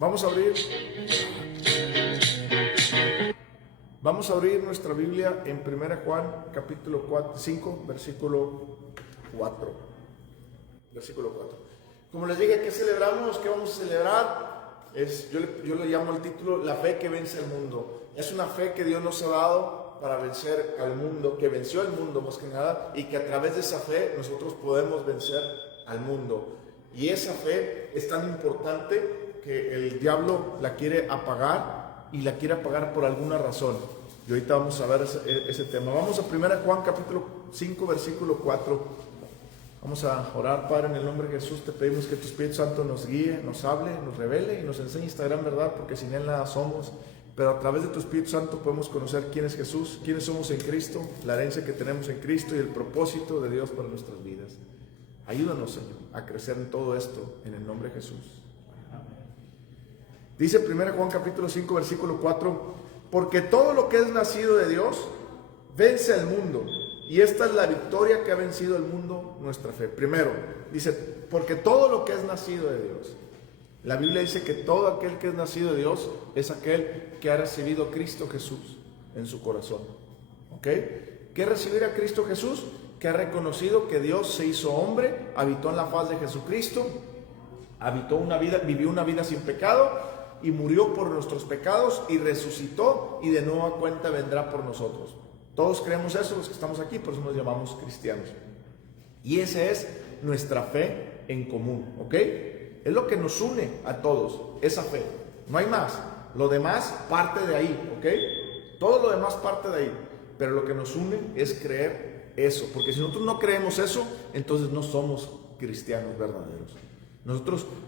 Vamos a abrir nuestra Biblia en 1 Juan capítulo 5, versículo 4. Versículo 4. Como les dije, ¿qué celebramos? ¿Qué vamos a celebrar? Yo le llamo el título La fe que vence el mundo. Es una fe que Dios nos ha dado para vencer al mundo, que venció al mundo más que nada, y que a través de esa fe nosotros podemos vencer al mundo. Y esa fe es tan importante que el diablo la quiere apagar, y la quiere apagar por alguna razón. Y ahorita vamos a ver ese tema. Vamos a 1 Juan capítulo 5 versículo 4. Vamos a orar. Padre, en el nombre de Jesús te pedimos que tu Espíritu Santo nos guíe, nos hable, nos revele y nos enseñe esta gran verdad, porque sin Él nada somos. Pero a través de tu Espíritu Santo podemos conocer quién es Jesús, quiénes somos en Cristo, la herencia que tenemos en Cristo y el propósito de Dios para nuestras vidas. Ayúdanos, Señor, a crecer en todo esto, en el nombre de Jesús. Dice 1 Juan capítulo 5 versículo 4: porque todo lo que es nacido de Dios vence al mundo, y esta es la victoria que ha vencido al mundo, nuestra fe. Primero, dice, porque todo lo que es nacido de Dios. La Biblia dice que todo aquel que es nacido de Dios es aquel que ha recibido a Cristo Jesús en su corazón. ¿Ok? ¿Qué es recibir a Cristo Jesús? Que ha reconocido que Dios se hizo hombre, habitó en la faz de Jesucristo, vivió una vida sin pecado, y murió por nuestros pecados, y resucitó, y de nueva cuenta vendrá por nosotros. Todos creemos eso, los que estamos aquí, por eso nos llamamos cristianos. Y esa es nuestra fe en común, ¿ok? Es lo que nos une a todos, esa fe. No hay más. Lo demás parte de ahí, ¿ok? Todo lo demás parte de ahí. Pero lo que nos une es creer eso. Porque si nosotros no creemos eso, entonces no somos cristianos verdaderos.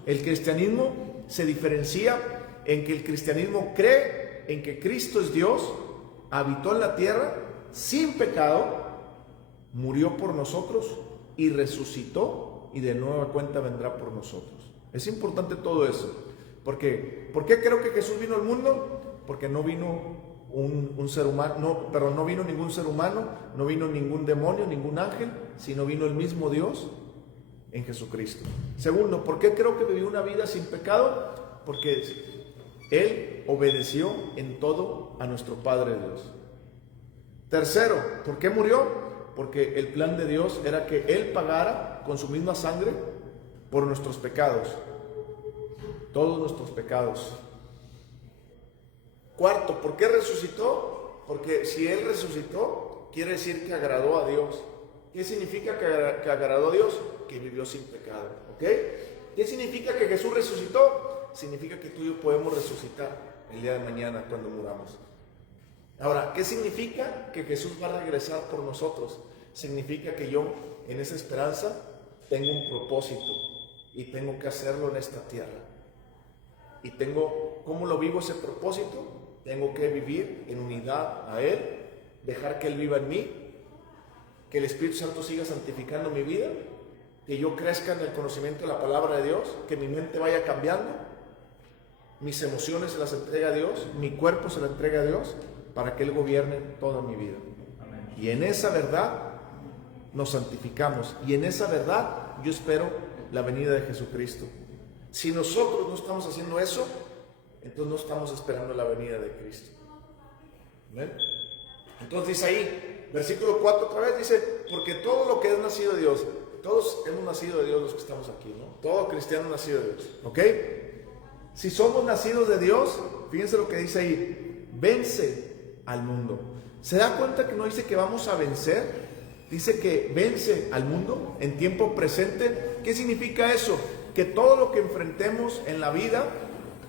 El cristianismo se diferencia en que el cristianismo cree en que Cristo es Dios, habitó en la tierra sin pecado, murió por nosotros y resucitó, y de nueva cuenta vendrá por nosotros. Es importante todo eso. ¿Por qué creo que Jesús vino al mundo? Porque no vino un ser humano, no vino ningún ser humano, no vino ningún demonio, ningún ángel, sino vino el mismo Dios en Jesucristo. Segundo, ¿por qué creo que vivió una vida sin pecado? Porque Él obedeció en todo a nuestro Padre Dios. Tercero, ¿por qué murió? Porque el plan de Dios era que Él pagara con su misma sangre por nuestros pecados, todos nuestros pecados. Cuarto, ¿por qué resucitó? Porque si Él resucitó, quiere decir que agradó a Dios. ¿Qué significa que agradó a Dios? Que vivió sin pecado, ¿ok? ¿Qué significa que Jesús resucitó? Significa que tú y yo podemos resucitar el día de mañana cuando muramos. Ahora, ¿qué significa que Jesús va a regresar por nosotros? Significa que yo, en esa esperanza, tengo un propósito y tengo que hacerlo en esta tierra. Y ¿cómo lo vivo ese propósito? Tengo que vivir en unidad a Él, dejar que Él viva en mí, que el Espíritu Santo siga santificando mi vida, que yo crezca en el conocimiento de la palabra de Dios, que mi mente vaya cambiando, mis emociones se las entregue a Dios, mi cuerpo se lo entregue a Dios, para que Él gobierne toda mi vida. Amén. Y en esa verdad nos santificamos, y en esa verdad yo espero la venida de Jesucristo. Si nosotros no estamos haciendo eso, entonces no estamos esperando la venida de Cristo. ¿Ven? Entonces dice ahí, versículo 4 otra vez, dice, porque todo lo que es nacido de Dios, todos hemos nacido de Dios los que estamos aquí, ¿no? Todo cristiano nacido de Dios, ¿ok? Si somos nacidos de Dios, fíjense lo que dice ahí, vence al mundo. ¿Se da cuenta que no dice que vamos a vencer? Dice que vence al mundo en tiempo presente. ¿Qué significa eso? Que todo lo que enfrentemos en la vida,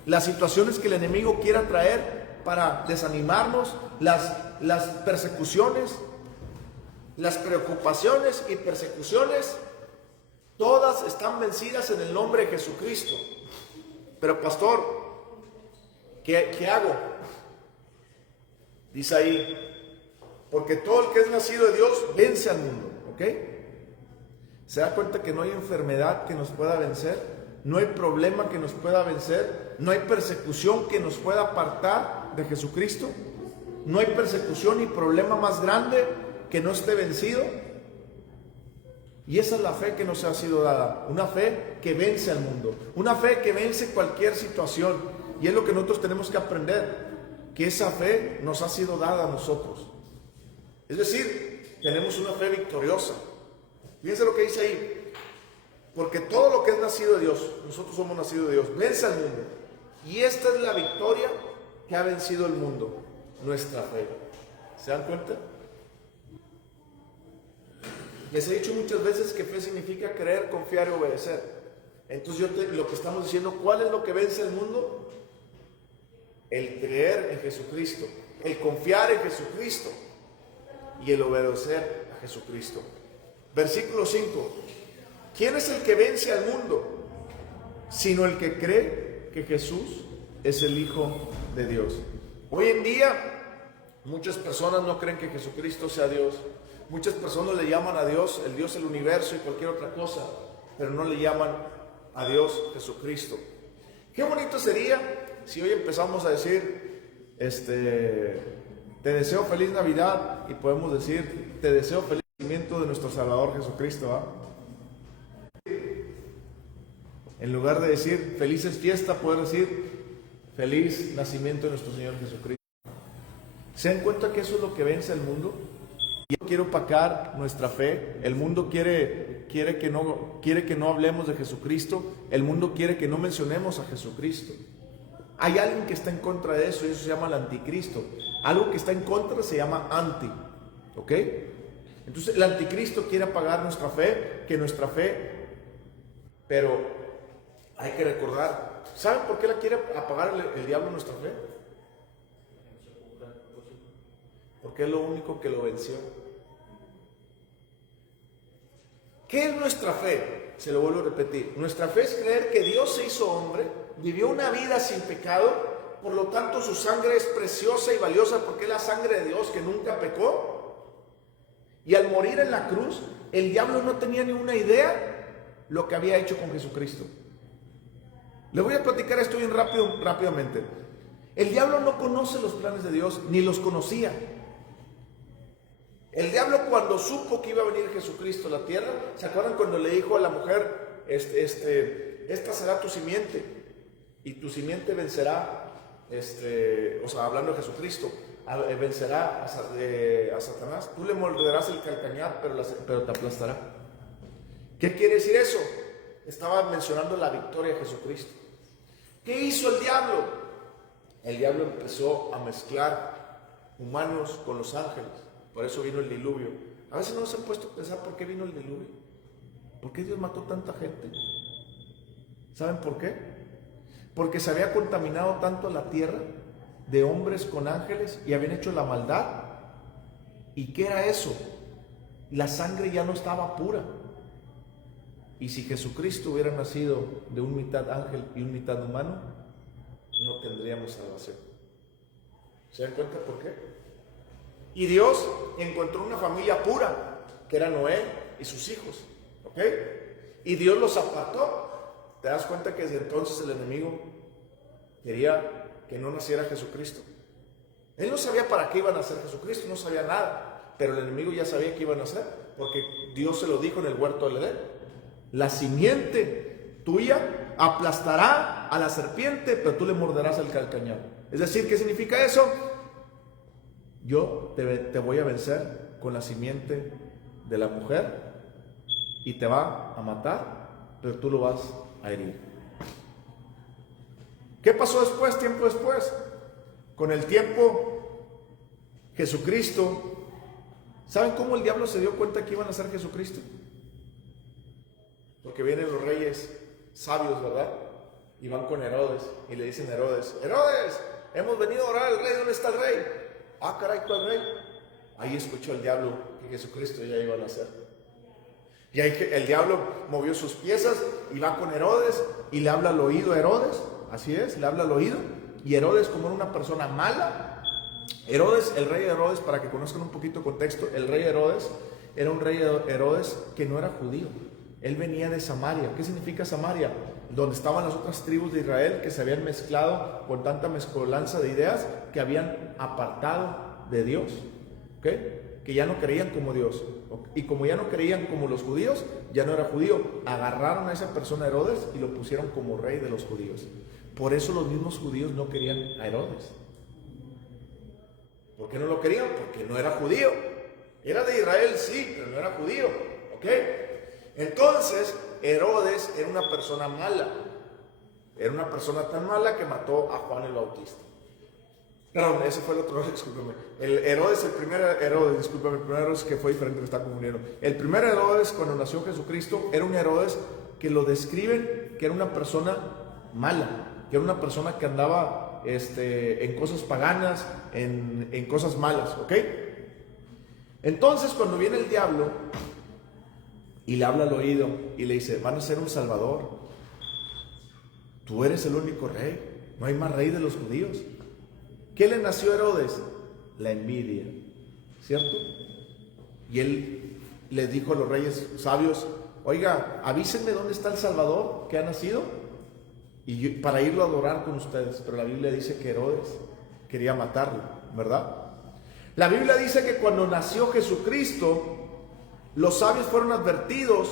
las situaciones que el enemigo quiera traer para desanimarnos, las persecuciones, las preocupaciones y persecuciones, todas están vencidas en el nombre de Jesucristo. Pero pastor, ¿qué hago? Dice ahí, porque todo el que es nacido de Dios vence al mundo, ¿ok? ¿Se da cuenta que no hay enfermedad que nos pueda vencer? No hay problema que nos pueda vencer. No hay persecución que nos pueda apartar de Jesucristo. No hay persecución y problema más grande que no esté vencido. Y esa es la fe que nos ha sido dada, una fe que vence al mundo, una fe que vence cualquier situación. Y es lo que nosotros tenemos que aprender, que esa fe nos ha sido dada a nosotros. Es decir, tenemos una fe victoriosa. Fíjense lo que dice ahí, porque todo lo que es nacido de Dios, nosotros somos nacidos de Dios, vence al mundo. Y esta es la victoria que ha vencido el mundo, nuestra fe. ¿Se dan cuenta? Les he dicho muchas veces que fe significa creer, confiar y obedecer. Entonces lo que estamos diciendo, ¿cuál es lo que vence el mundo? El creer en Jesucristo, el confiar en Jesucristo y el obedecer a Jesucristo. Versículo 5. ¿Quién es el que vence al mundo? Sino el que cree que Jesús es el Hijo de Dios. Hoy en día, muchas personas no creen que Jesucristo sea Dios. Muchas personas le llaman a Dios el Dios del universo y cualquier otra cosa, pero no le llaman a Dios Jesucristo. Qué bonito sería si hoy empezamos a decir, te deseo feliz Navidad, y podemos decir, te deseo feliz nacimiento de nuestro Salvador Jesucristo, ¿eh? En lugar de decir felices fiestas, poder decir feliz nacimiento de nuestro Señor Jesucristo. ¿Se dan cuenta que eso es lo que vence al mundo? Yo quiero opacar nuestra fe. El mundo quiere que no hablemos de Jesucristo. El mundo quiere que no mencionemos a Jesucristo. Hay alguien que está en contra de eso, y eso se llama el anticristo. Algo que está en contra se llama anti. ¿Ok? Entonces el anticristo quiere apagar nuestra fe, pero hay que recordar, ¿saben por qué la quiere apagar el diablo nuestra fe? Porque es lo único que lo venció. ¿Qué es nuestra fe? Se lo vuelvo a repetir. Nuestra fe es creer que Dios se hizo hombre, vivió una vida sin pecado, por lo tanto su sangre es preciosa y valiosa porque es la sangre de Dios que nunca pecó. Y al morir en la cruz, el diablo no tenía ni una idea lo que había hecho con Jesucristo. Le voy a platicar esto bien rápidamente. El diablo no conoce los planes de Dios, ni los conocía. El diablo, cuando supo que iba a venir Jesucristo a la tierra, ¿se acuerdan cuando le dijo a la mujer, esta será tu simiente y tu simiente vencerá, hablando de Jesucristo, vencerá a Satanás? Tú le morderás el calcañar, pero te aplastará. ¿Qué quiere decir eso? Estaba mencionando la victoria de Jesucristo. ¿Qué hizo el diablo? El diablo empezó a mezclar humanos con los ángeles. Por eso vino el diluvio. A veces no se han puesto a pensar por qué vino el diluvio. ¿Por qué Dios mató tanta gente? ¿Saben por qué? Porque se había contaminado tanto la tierra de hombres con ángeles y habían hecho la maldad. ¿Y qué era eso? La sangre ya no estaba pura. Y si Jesucristo hubiera nacido de un mitad ángel y un mitad humano, no tendríamos salvación. ¿Se dan cuenta por qué? Y Dios encontró una familia pura, que era Noé y sus hijos, ¿ok? Y Dios los apartó. ¿Te das cuenta que desde entonces el enemigo quería que no naciera Jesucristo? Él no sabía para qué iba a nacer Jesucristo, no sabía nada, pero el enemigo ya sabía que iba a nacer, porque Dios se lo dijo en el huerto del Edén. La simiente tuya aplastará a la serpiente, pero tú le morderás el calcañar. Es decir, ¿qué significa eso? Yo te voy a vencer con la simiente de la mujer y te va a matar, pero tú lo vas a herir. ¿Qué pasó después, tiempo después? Con el tiempo, Jesucristo, ¿saben cómo el diablo se dio cuenta que iban a ser Jesucristo? Porque vienen los reyes sabios, ¿verdad? Y van con Herodes y le dicen a Herodes, Herodes, hemos venido a orar al rey, ¿dónde está el rey? Ah, caray, ¿cuál rey? Ahí escuchó el diablo que Jesucristo ya iba a nacer. Y ahí el diablo movió sus piezas y va con Herodes y le habla al oído a Herodes. Así es, le habla al oído. Y Herodes, como era una persona mala, Herodes, el rey Herodes, para que conozcan un poquito el contexto, el rey Herodes era un rey Herodes que no era judío. Él venía de Samaria. ¿Qué significa Samaria? Donde estaban las otras tribus de Israel que se habían mezclado con tanta mezcolanza de ideas que habían apartado de Dios. ¿Okay? que ya no creían como Dios. Y como ya no creían como los judíos, ya no era judío. Agarraron a esa persona Herodes y lo pusieron como rey de los judíos. Por eso los mismos judíos no querían a Herodes. ¿Por qué no lo querían? Porque no era judío. Era de Israel, sí, pero no era judío. ¿Ok? Entonces, Herodes era una persona mala. Era una persona tan mala que mató a Juan el Bautista. Perdón, ese fue el otro, discúlpeme. El primer Herodes que fue diferente, me está confundiendo. El primer Herodes, cuando nació Jesucristo, era un Herodes que lo describen que era una persona mala, que era una persona que andaba en cosas paganas, en cosas malas, ¿ok? Entonces, cuando viene el diablo y le habla al oído y le dice, van a ser un salvador, tú eres el único rey, no hay más rey de los judíos. ¿Qué le nació a Herodes? La envidia, ¿cierto? Y él les dijo a los reyes sabios, oiga, avísenme dónde está el Salvador que ha nacido para irlo a adorar con ustedes. Pero la Biblia dice que Herodes quería matarlo, ¿verdad? La Biblia dice que cuando nació Jesucristo, los sabios fueron advertidos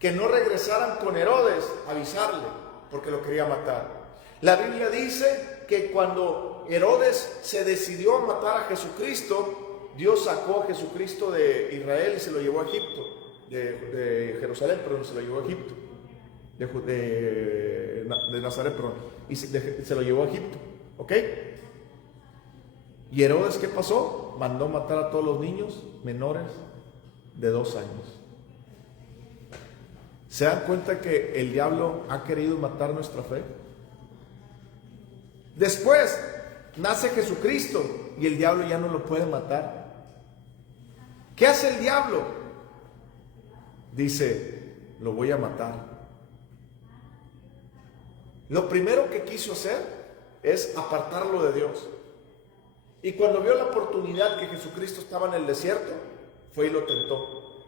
que no regresaran con Herodes a avisarle, porque lo quería matar. La Biblia dice que cuando Herodes se decidió a matar a Jesucristo, Dios sacó a Jesucristo de Israel y se lo llevó a Egipto, de Jerusalén, perdón, se lo llevó a Egipto, de Nazaret, perdón, y se lo llevó a Egipto, ¿ok? ¿Y Herodes qué pasó? Mandó matar a todos los niños menores de 2 años. ¿Se dan cuenta que el diablo ha querido matar nuestra fe? Después nace Jesucristo y el diablo ya no lo puede matar. ¿Qué hace el diablo? Dice, lo voy a matar. Lo primero que quiso hacer es apartarlo de Dios. Y cuando vio la oportunidad que Jesucristo estaba en el desierto, fue y lo tentó.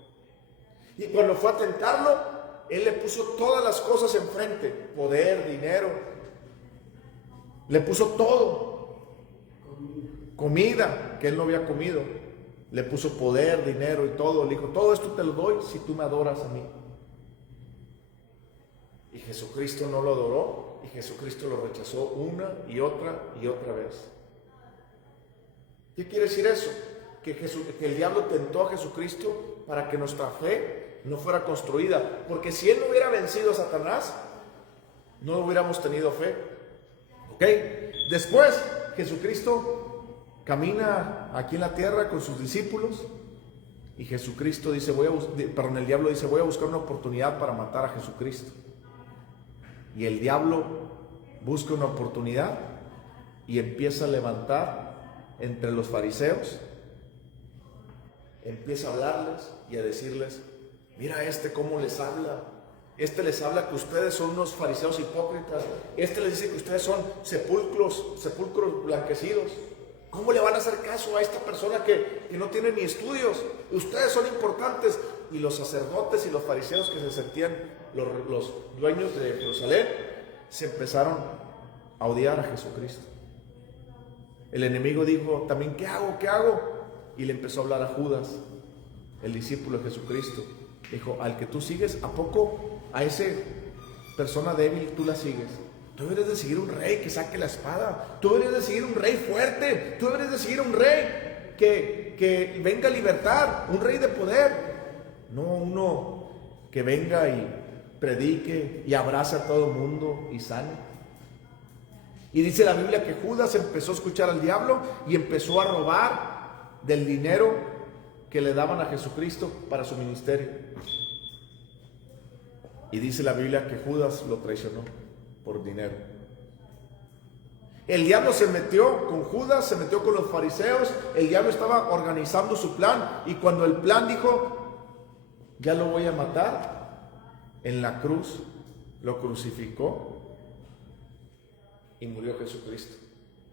Y cuando fue a tentarlo, él le puso todas las cosas enfrente, poder, dinero. Le puso todo, comida que él no había comido, le puso poder, dinero y todo. Le dijo, todo esto te lo doy si tú me adoras a mí. Y Jesucristo no lo adoró y Jesucristo lo rechazó una y otra vez. ¿Qué quiere decir eso? Que el diablo tentó a Jesucristo para que nuestra fe no fuera construida. Porque si él no hubiera vencido a Satanás, no hubiéramos tenido fe. ¿Ok? Después, Jesucristo camina aquí en la tierra con sus discípulos y Jesucristo dice, el diablo dice, voy a buscar una oportunidad para matar a Jesucristo. Y el diablo busca una oportunidad y empieza a levantar entre los fariseos, empieza a hablarles y a decirles, mira cómo les habla. Les habla que ustedes son unos fariseos hipócritas. Les dice que ustedes son sepulcros blanquecidos. ¿Cómo le van a hacer caso a esta persona que no tiene ni estudios? Ustedes son importantes. Y los sacerdotes y los fariseos que se sentían los dueños de Jerusalén, se empezaron a odiar a Jesucristo. El enemigo dijo también, ¿qué hago? ¿Qué hago? Y le empezó a hablar a Judas, el discípulo de Jesucristo. Dijo, al que tú sigues, ¿a poco a esa persona débil tú la sigues? Tú deberías de seguir un rey que saque la espada. Tú deberías de seguir un rey fuerte. Tú deberías de seguir un rey que venga a libertar, un rey de poder. No uno que venga y predique y abrace a todo el mundo y sane. Y dice la Biblia que Judas empezó a escuchar al diablo y empezó a robar del dinero que le daban a Jesucristo para su ministerio. Y dice la Biblia que Judas lo traicionó por dinero. El diablo se metió con Judas, se metió con los fariseos. El diablo estaba organizando su plan. Y cuando el plan dijo, ya lo voy a matar, en la cruz lo crucificó y murió Jesucristo.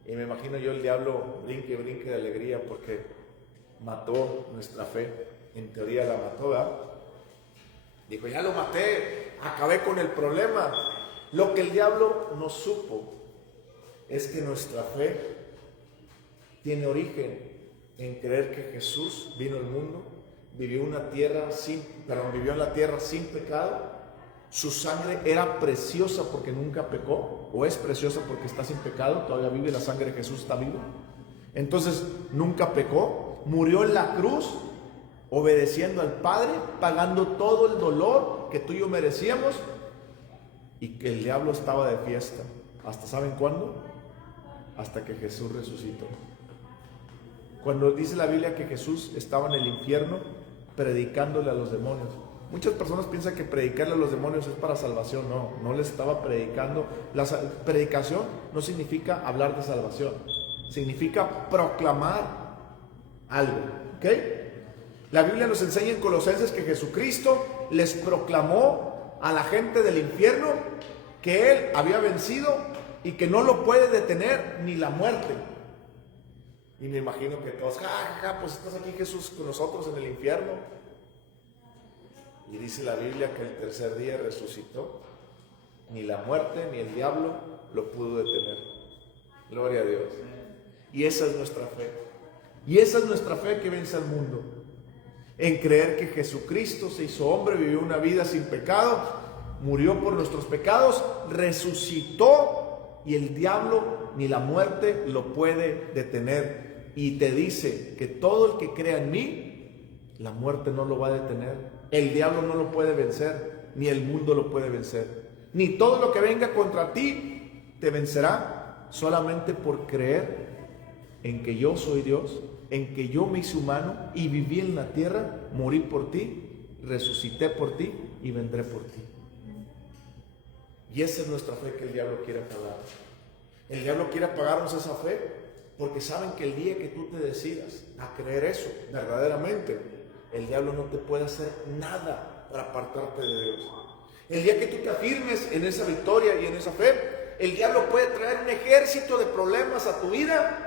Y me imagino yo el diablo brinque de alegría porque mató nuestra fe. En teoría la mató, ¿verdad? Dijo, ya lo maté, acabé con el problema. Lo que el diablo no supo es que nuestra fe tiene origen en creer que Jesús vino al mundo, vivió en la tierra sin pecado. Su sangre era preciosa porque nunca pecó, o es preciosa porque está sin pecado, todavía vive, la sangre de Jesús está viva. Entonces nunca pecó, murió en la cruz, obedeciendo al Padre, pagando todo el dolor que tú y yo merecíamos, y que el diablo estaba de fiesta. ¿Hasta saben cuándo? Hasta que Jesús resucitó. Cuando dice la Biblia que Jesús estaba en el infierno predicándole a los demonios. Muchas personas piensan que predicarle a los demonios es para salvación. No les estaba predicando. La predicación no significa hablar de salvación, significa proclamar algo, ¿ok? La Biblia nos enseña en Colosenses que Jesucristo les proclamó a la gente del infierno que Él había vencido y que no lo puede detener ni la muerte. Y me imagino que todos, pues estás aquí Jesús con nosotros en el infierno. Y dice la Biblia que el tercer día resucitó. Ni la muerte ni el diablo lo pudo detener. Gloria a Dios. Y esa es nuestra fe. Y esa es nuestra fe que vence al mundo. En creer que Jesucristo se hizo hombre, vivió una vida sin pecado, murió por nuestros pecados, resucitó, y el diablo ni la muerte lo puede detener. Y te dice que todo el que crea en mí, la muerte no lo va a detener, el diablo no lo puede vencer, ni el mundo lo puede vencer, ni todo lo que venga contra ti te vencerá, solamente por creer en que yo soy Dios, en que yo me hice humano y viví en la tierra, morí por ti, resucité por ti y vendré por ti. Y esa es nuestra fe que el diablo quiere apagar. El diablo quiere apagarnos esa fe porque saben que el día que tú te decidas a creer eso verdaderamente, el diablo no te puede hacer nada para apartarte de Dios. El día que tú te afirmes en esa victoria y en esa fe, el diablo puede traer un ejército de problemas a tu vida,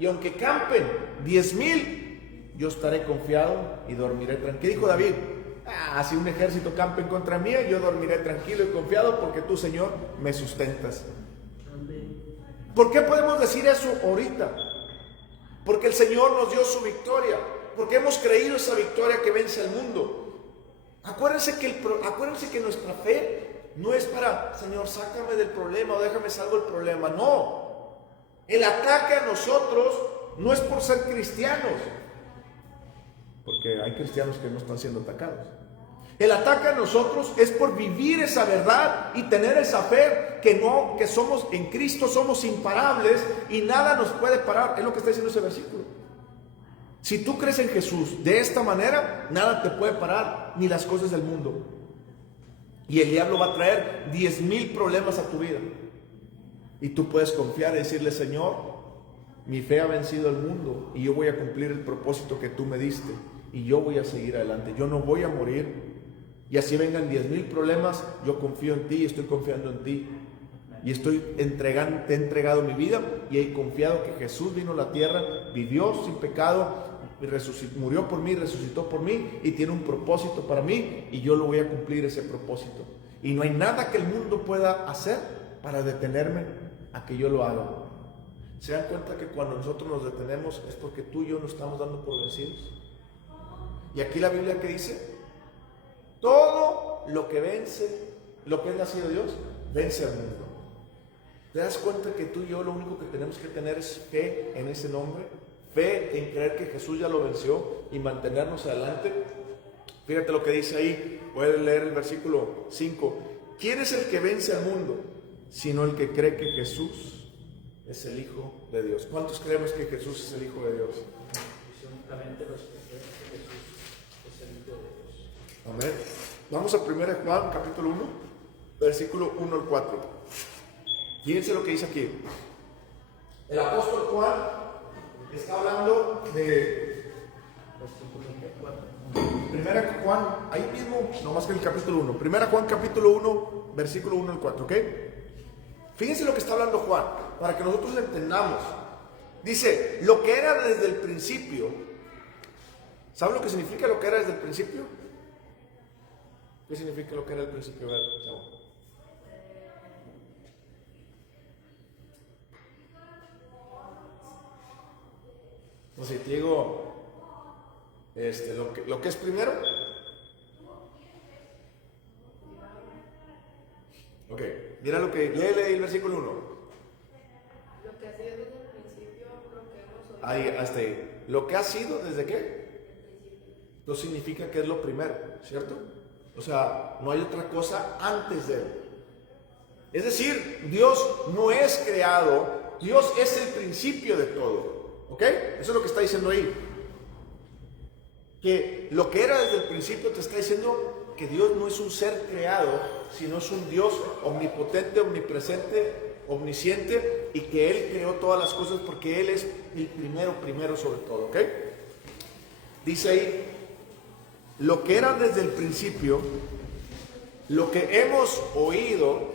y aunque campen 10,000, yo estaré confiado y dormiré tranquilo. ¿Qué dijo David? Si un ejército campe en contra mía, yo dormiré tranquilo y confiado porque tú, Señor, me sustentas. ¿Por qué podemos decir eso ahorita? Porque el Señor nos dio su victoria, porque hemos creído esa victoria que vence al mundo. Acuérdense que nuestra fe no es para, Señor, sácame del problema o déjame salvo el problema. No, el ataque a nosotros no es por ser cristianos, porque hay cristianos que no están siendo atacados. El ataque a nosotros es por vivir esa verdad y tener esa fe que somos en Cristo, somos imparables y nada nos puede parar. Es lo que está diciendo ese versículo. Si tú crees en Jesús de esta manera, nada te puede parar, ni las cosas del mundo. Y el diablo va a traer 10,000 problemas a tu vida. Y tú puedes confiar y decirle, Señor, mi fe ha vencido al mundo y yo voy a cumplir el propósito que tú me diste. Y yo voy a seguir adelante, yo no voy a morir. Y así vengan 10,000 problemas, yo confío en ti y estoy confiando en ti. Y te he entregado mi vida y he confiado que Jesús vino a la tierra, vivió sin pecado, murió por mí, resucitó por mí y tiene un propósito para mí y yo lo voy a cumplir ese propósito. Y no hay nada que el mundo pueda hacer para detenerme a que yo lo haga. ¿Se dan cuenta que cuando nosotros nos detenemos es porque tú y yo nos estamos dando por vencidos? Y aquí la Biblia que dice, todo lo que vence, lo que es nacido de Dios, vence al mundo. ¿Te das cuenta que tú y yo lo único que tenemos que tener es fe en ese nombre? Fe en creer que Jesús ya lo venció y mantenernos adelante. Fíjate lo que dice ahí, puedes leer el versículo 5. ¿Quién es el que vence al mundo? Sino el que cree que Jesús es el Hijo de Dios. ¿Cuántos creemos que Jesús es el Hijo de Dios? Únicamente los que creen que Jesús es el Hijo de Dios. Amén. Vamos a 1 Juan, capítulo 1, versículo 1 al 4. Fíjense lo que dice aquí. El apóstol Juan está hablando de 1 Juan, ahí mismo, no más que en el capítulo 1. 1 Juan, capítulo 1, versículo 1 al 4, ¿ok? Fíjense lo que está hablando Juan, para que nosotros lo entendamos. Dice, lo que era desde el principio. ¿Saben lo que significa lo que era desde el principio? ¿Qué significa lo que era el principio? A ver, chavo. O si te digo, lo que es primero. Ok, mira lo que lee el versículo 1. Lo que ha sido desde el principio, lo que hemos oído. Ahí, hasta ahí. Lo que ha sido desde qué. Entonces significa que es lo primero, ¿cierto? O sea, no hay otra cosa antes de él. Es decir, Dios no es creado, Dios es el principio de todo. ¿Ok? Eso es lo que está diciendo ahí. Que lo que era desde el principio te está diciendo que Dios no es un ser creado, sino es un Dios omnipotente, omnipresente, omnisciente, y que Él creó todas las cosas porque Él es el primero sobre todo. ¿Ok? Dice ahí, lo que era desde el principio, lo que hemos oído,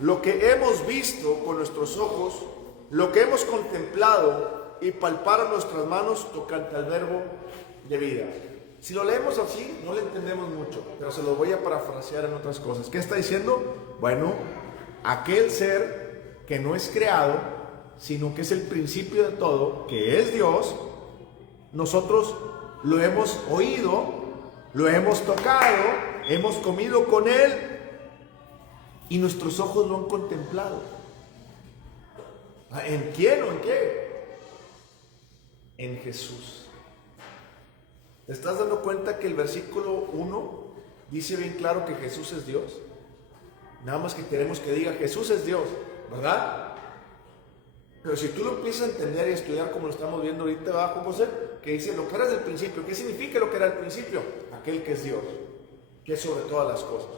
lo que hemos visto con nuestros ojos, lo que hemos contemplado y palparon nuestras manos tocante al verbo de vida. Si lo leemos así, no le entendemos mucho, pero se lo voy a parafrasear en otras cosas. ¿Qué está diciendo? Bueno, aquel ser que no es creado, sino que es el principio de todo, que es Dios, nosotros lo hemos oído, lo hemos tocado, hemos comido con Él y nuestros ojos lo han contemplado. ¿En quién o en qué? En Jesús. ¿Te estás dando cuenta que el versículo 1 dice bien claro que Jesús es Dios? Nada más que queremos que diga Jesús es Dios, ¿verdad? Pero si tú lo empiezas a entender y a estudiar como lo estamos viendo ahorita abajo, José, que dice lo que era del principio. ¿Qué significa lo que era el principio? Aquel que es Dios, que es sobre todas las cosas.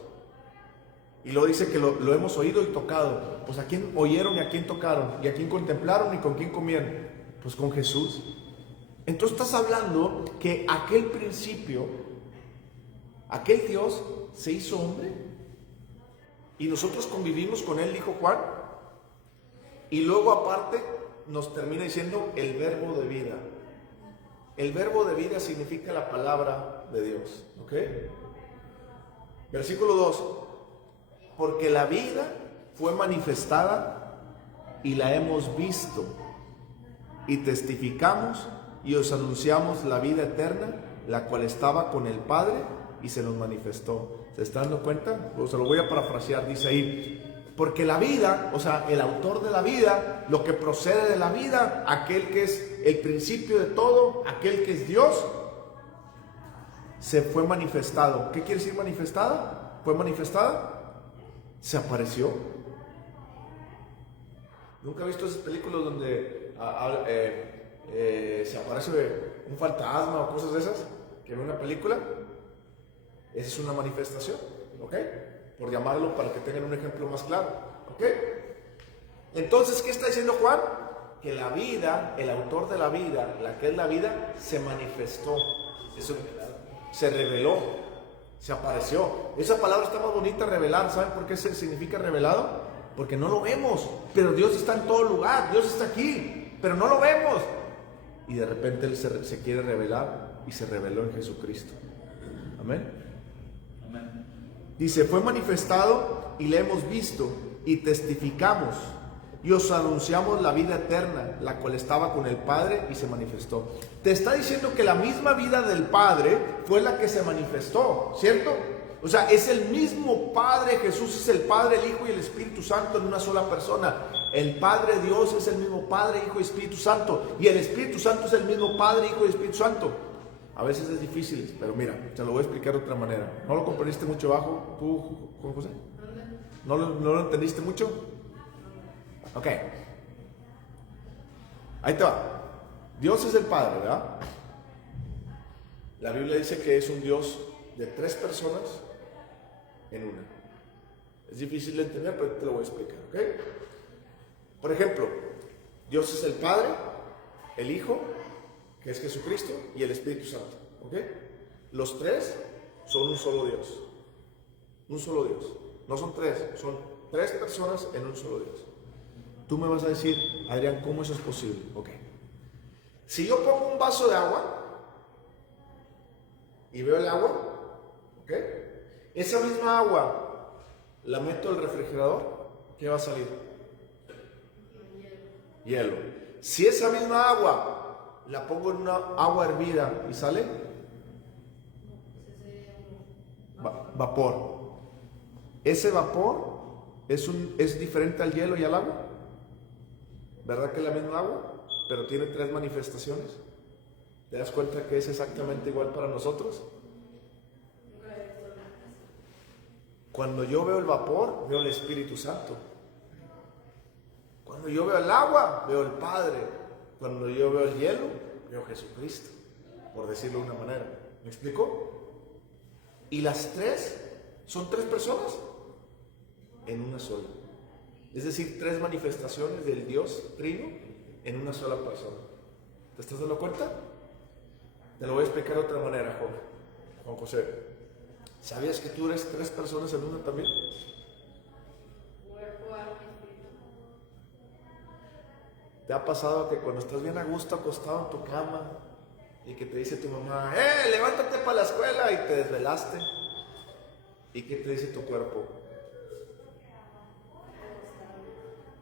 Y luego dice que lo hemos oído y tocado. Pues a quién oyeron y a quién tocaron, y a quién contemplaron y con quién comieron. Pues con Jesús. Entonces estás hablando que aquel principio, aquel Dios se hizo hombre y nosotros convivimos con él, dijo Juan. Y luego aparte nos termina diciendo el verbo de vida. El verbo de vida significa la palabra de Dios. ¿Ok? Versículo 2. Porque la vida fue manifestada y la hemos visto y testificamos y os anunciamos la vida eterna, la cual estaba con el Padre y se nos manifestó. ¿Se están dando cuenta? Pues se lo voy a parafrasear, dice ahí. Porque la vida, o sea, el autor de la vida, lo que procede de la vida, aquel que es el principio de todo, aquel que es Dios, se fue manifestado. ¿Qué quiere decir manifestada? ¿Fue manifestada? Se apareció. ¿Nunca he visto esas películas donde se aparece un fantasma o cosas de esas? Que en una película. Esa es una manifestación, ¿ok? Por llamarlo para que tengan un ejemplo más claro, ¿ok? Entonces, ¿qué está diciendo Juan? Que la vida, el autor de la vida, la que es la vida, se manifestó. Eso se reveló, se apareció. Esa palabra está más bonita, revelar. ¿Saben por qué significa revelado? Porque no lo vemos, pero Dios está en todo lugar. Dios está aquí, pero no lo vemos. Y de repente Él se quiere revelar y se reveló en Jesucristo. Amén. Amén. Dice, fue manifestado y le hemos visto y testificamos y os anunciamos la vida eterna, la cual estaba con el Padre y se manifestó. Te está diciendo que la misma vida del Padre fue la que se manifestó, ¿cierto? O sea, es el mismo Padre, Jesús es el Padre, el Hijo y el Espíritu Santo en una sola persona. El Padre Dios es el mismo Padre, Hijo y Espíritu Santo. Y el Espíritu Santo es el mismo Padre, Hijo y Espíritu Santo. A veces es difícil, pero mira, te lo voy a explicar de otra manera. ¿No lo comprendiste mucho abajo, tú, Juan José? ¿No lo entendiste mucho? Ok. Ahí te va. Dios es el Padre, ¿verdad? La Biblia dice que es un Dios de 3 personas en una. Es difícil de entender, pero te lo voy a explicar, ¿ok? Por ejemplo, Dios es el Padre, el Hijo, que es Jesucristo, y el Espíritu Santo, ¿ok? Los 3 son un solo Dios. Un solo Dios. No son 3, son 3 personas en un solo Dios. Tú me vas a decir, Adrián, ¿cómo eso es posible? Ok. Si yo pongo un vaso de agua y veo el agua, ¿ok? Esa misma agua la meto al refrigerador, ¿qué va a salir? Hielo. Si esa misma agua la pongo en una agua hervida y sale vapor. Ese vapor es diferente al hielo y al agua. ¿Verdad que es la misma agua? Pero tiene 3 manifestaciones. ¿Te das cuenta que es exactamente igual para nosotros? Cuando yo veo el vapor, veo el Espíritu Santo. Cuando yo veo el agua, veo el Padre. Cuando yo veo el hielo, veo Jesucristo, por decirlo de una manera. ¿Me explico? Y las 3 son 3 personas en una sola. Es decir, 3 manifestaciones del Dios Trino en una sola persona. ¿Te estás dando cuenta? Te lo voy a explicar de otra manera, Juan José. ¿Sabías que tú eres 3 personas en una también? Cuerpo, alma y espíritu. ¿Te ha pasado que cuando estás bien a gusto acostado en tu cama y que te dice tu mamá, levántate para la escuela, y te desvelaste? ¿Y qué te dice tu cuerpo?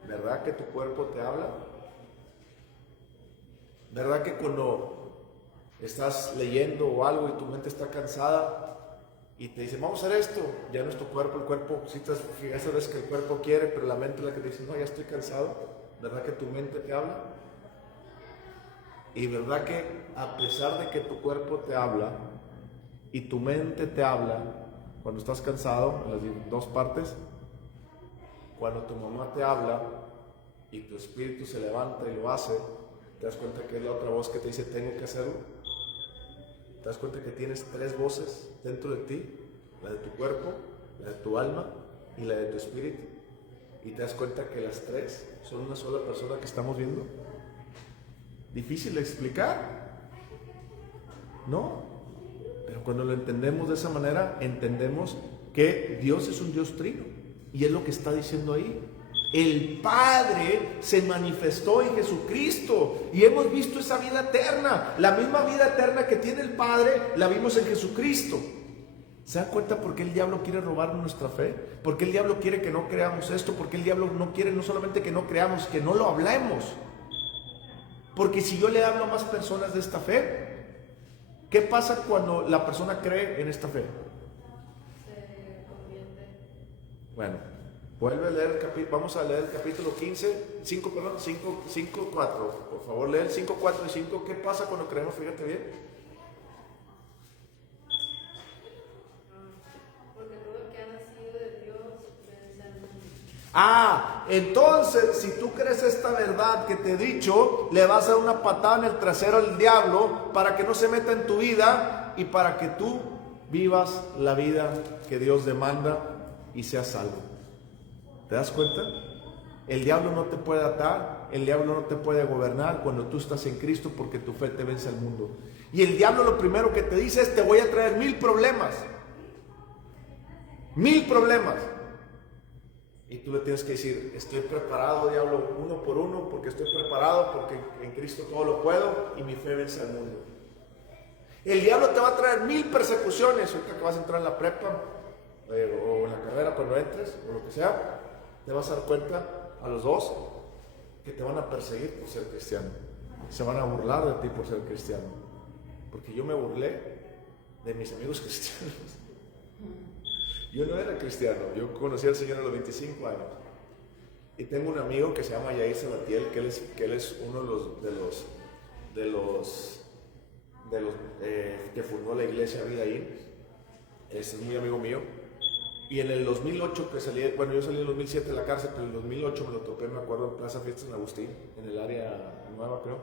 ¿Verdad que tu cuerpo te habla? ¿Verdad que cuando estás leyendo o algo y tu mente está cansada y te dice, vamos a hacer esto, ya no es tu cuerpo, el cuerpo, si te fijas, sabes que el cuerpo quiere, pero la mente es la que te dice, no, ya estoy cansado? ¿Verdad que tu mente te habla? Y verdad que a pesar de que tu cuerpo te habla y tu mente te habla, cuando estás cansado, en las 2 partes, cuando tu mamá te habla y tu espíritu se levanta y lo hace, te das cuenta que es la otra voz que te dice, tengo que hacerlo. Te das cuenta que tienes 3 voces dentro de ti, la de tu cuerpo, la de tu alma y la de tu espíritu. Y te das cuenta que las 3 son una sola persona que estamos viendo. ¿Difícil de explicar? No. Pero cuando lo entendemos de esa manera, entendemos que Dios es un Dios trino. Y es lo que está diciendo ahí. El Padre se manifestó en Jesucristo y hemos visto esa vida eterna. La misma vida eterna que tiene el Padre, la vimos en Jesucristo. ¿Se dan cuenta por qué el diablo quiere robar nuestra fe? ¿Por qué el diablo quiere que no creamos esto? ¿Por qué el diablo no quiere no solamente que no creamos, que no lo hablemos? Porque si yo le hablo a más personas de esta fe, ¿qué pasa cuando la persona cree en esta fe? Se convierte. Bueno, vuelve a leer el capítulo, vamos a leer el capítulo 5, 4. Por favor, lee el 5, 4 y 5. ¿Qué pasa cuando creemos? Fíjate bien. Porque todo el que ha nacido de Dios vence al mundo. Entonces, si tú crees esta verdad que te he dicho, le vas a dar una patada en el trasero al diablo para que no se meta en tu vida y para que tú vivas la vida que Dios demanda y seas salvo. ¿Te das cuenta? El diablo no te puede atar, el diablo no te puede gobernar cuando tú estás en Cristo, porque tu fe te vence al mundo. Y el diablo lo primero que te dice es, te voy a traer 1000 problemas. 1000 problemas. Y tú le tienes que decir, estoy preparado, diablo, uno por uno, porque estoy preparado, porque en Cristo todo lo puedo y mi fe vence al mundo. El diablo te va a traer 1000 persecuciones. Ahorita que vas a entrar en la prepa o en la carrera cuando entres, o lo que sea, te vas a dar cuenta a los 2 que te van a perseguir por ser cristiano. Se van a burlar de ti por ser cristiano. Porque yo me burlé de mis amigos cristianos. Yo no era cristiano, yo conocí al Señor a los 25 años. Y tengo un amigo que se llama Yair Sabatiel, que él es uno de los que fundó la iglesia Vida ahí. Es muy amigo mío. Y en el 2008 que salí, bueno, yo salí en el 2007 de la cárcel, pero en el 2008 me lo topé, me acuerdo, en Plaza Fiesta San Agustín, en el área nueva, creo.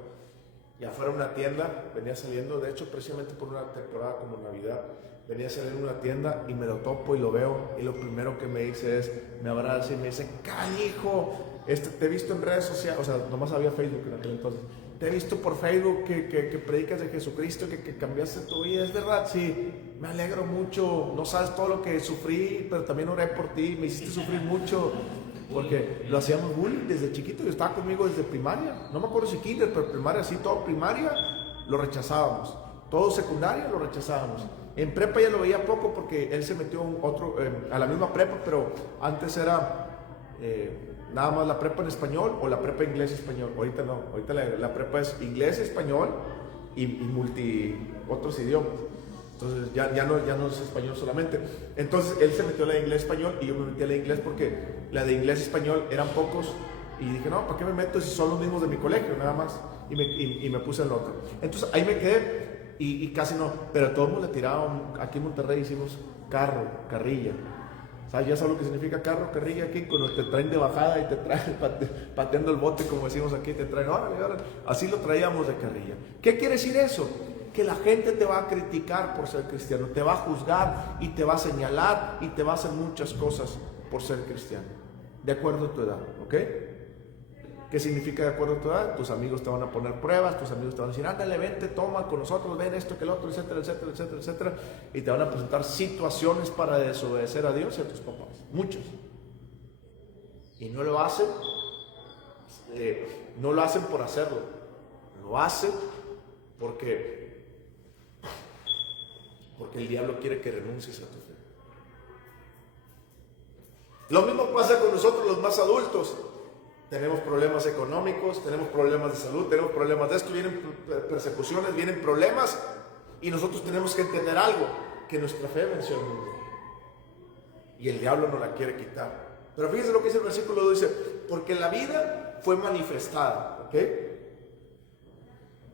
Y afuera de una tienda, venía saliendo, de hecho, precisamente por una temporada como Navidad, venía saliendo en una tienda y me lo topo y lo veo. Y lo primero que me dice es, me abraza y me dice, canijo, te he visto en redes sociales, o sea, nomás había Facebook en aquel entonces. Te he visto por Facebook que predicas de Jesucristo, que cambiaste tu vida. ¿Es verdad? Sí, me alegro mucho. No sabes todo lo que sufrí, pero también oré por ti. Me hiciste sufrir mucho, porque lo hacíamos bullying desde chiquito. Yo estaba conmigo desde primaria. No me acuerdo si kinder, pero primaria, sí, todo primaria lo rechazábamos. Todo secundaria lo rechazábamos. En prepa ya lo veía poco porque él se metió a la misma prepa, pero antes era nada más la prepa en español o la prepa inglés-español. Ahorita no, ahorita la prepa es inglés-español y multi otros idiomas. Entonces ya no es español solamente. Entonces él se metió a la de inglés-español y yo me metí a la de inglés porque la de inglés-español eran pocos. Y dije, no, ¿para qué me meto si son los mismos de mi colegio, nada más? Y me puse en el otro. Entonces ahí me quedé y casi no. Pero a todos nos le tiraban. Aquí en Monterrey hicimos carrilla. ¿Sabes? Ya sabes lo que significa carrilla aquí, cuando te traen de bajada y te traen pateando el bote, como decimos aquí, te traen, órale. Así lo traíamos de carrilla. ¿Qué quiere decir eso? Que la gente te va a criticar por ser cristiano, te va a juzgar y te va a señalar y te va a hacer muchas cosas por ser cristiano, de acuerdo a tu edad, ¿ok? ¿Qué significa de acuerdo a tu edad? Tus amigos te van a poner pruebas, tus amigos te van a decir, ándale, vente, toma con nosotros, ven esto, que el otro, etcétera, etcétera, etcétera, etcétera. Y te van a presentar situaciones para desobedecer a Dios y a tus papás, muchos. Y no lo hacen por hacerlo, lo hacen porque el diablo quiere que renuncies a tu fe. Lo mismo pasa con nosotros los más adultos. Tenemos problemas económicos, tenemos problemas de salud, tenemos problemas de esto, vienen persecuciones, vienen problemas y nosotros tenemos que entender algo, que nuestra fe venció al mundo y el diablo nos la quiere quitar. Pero fíjense lo que dice el versículo 2, dice, porque la vida fue manifestada, ¿ok?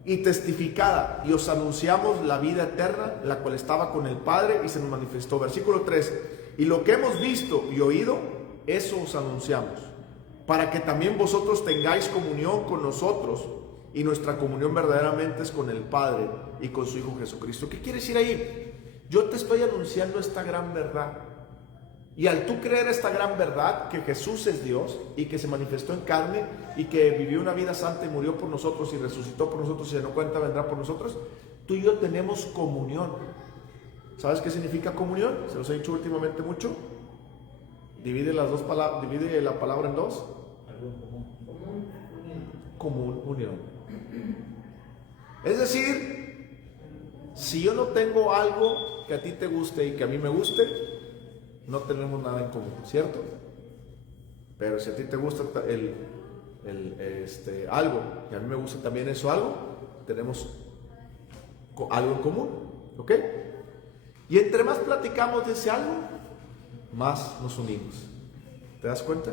Y testificada, y os anunciamos la vida eterna, la cual estaba con el Padre y se nos manifestó. Versículo 3, y lo que hemos visto y oído, eso os anunciamos, para que también vosotros tengáis comunión con nosotros, y nuestra comunión verdaderamente es con el Padre y con su Hijo Jesucristo. ¿Qué quiere decir ahí? Yo te estoy anunciando esta gran verdad, y al tú creer esta gran verdad, que Jesús es Dios y que se manifestó en carne y que vivió una vida santa y murió por nosotros y resucitó por nosotros y se no cuenta vendrá por nosotros, tú y yo tenemos comunión. ¿Sabes qué significa comunión? Se los he dicho últimamente mucho. Divide la palabra en dos. Común, unión. Es decir, si yo no tengo algo que a ti te guste y que a mí me guste, no tenemos nada en común, ¿cierto? Pero si a ti te gusta algo y a mí me gusta también eso algo, tenemos algo en común, ¿ok? Y entre más platicamos de ese algo, más nos unimos. ¿Te das cuenta?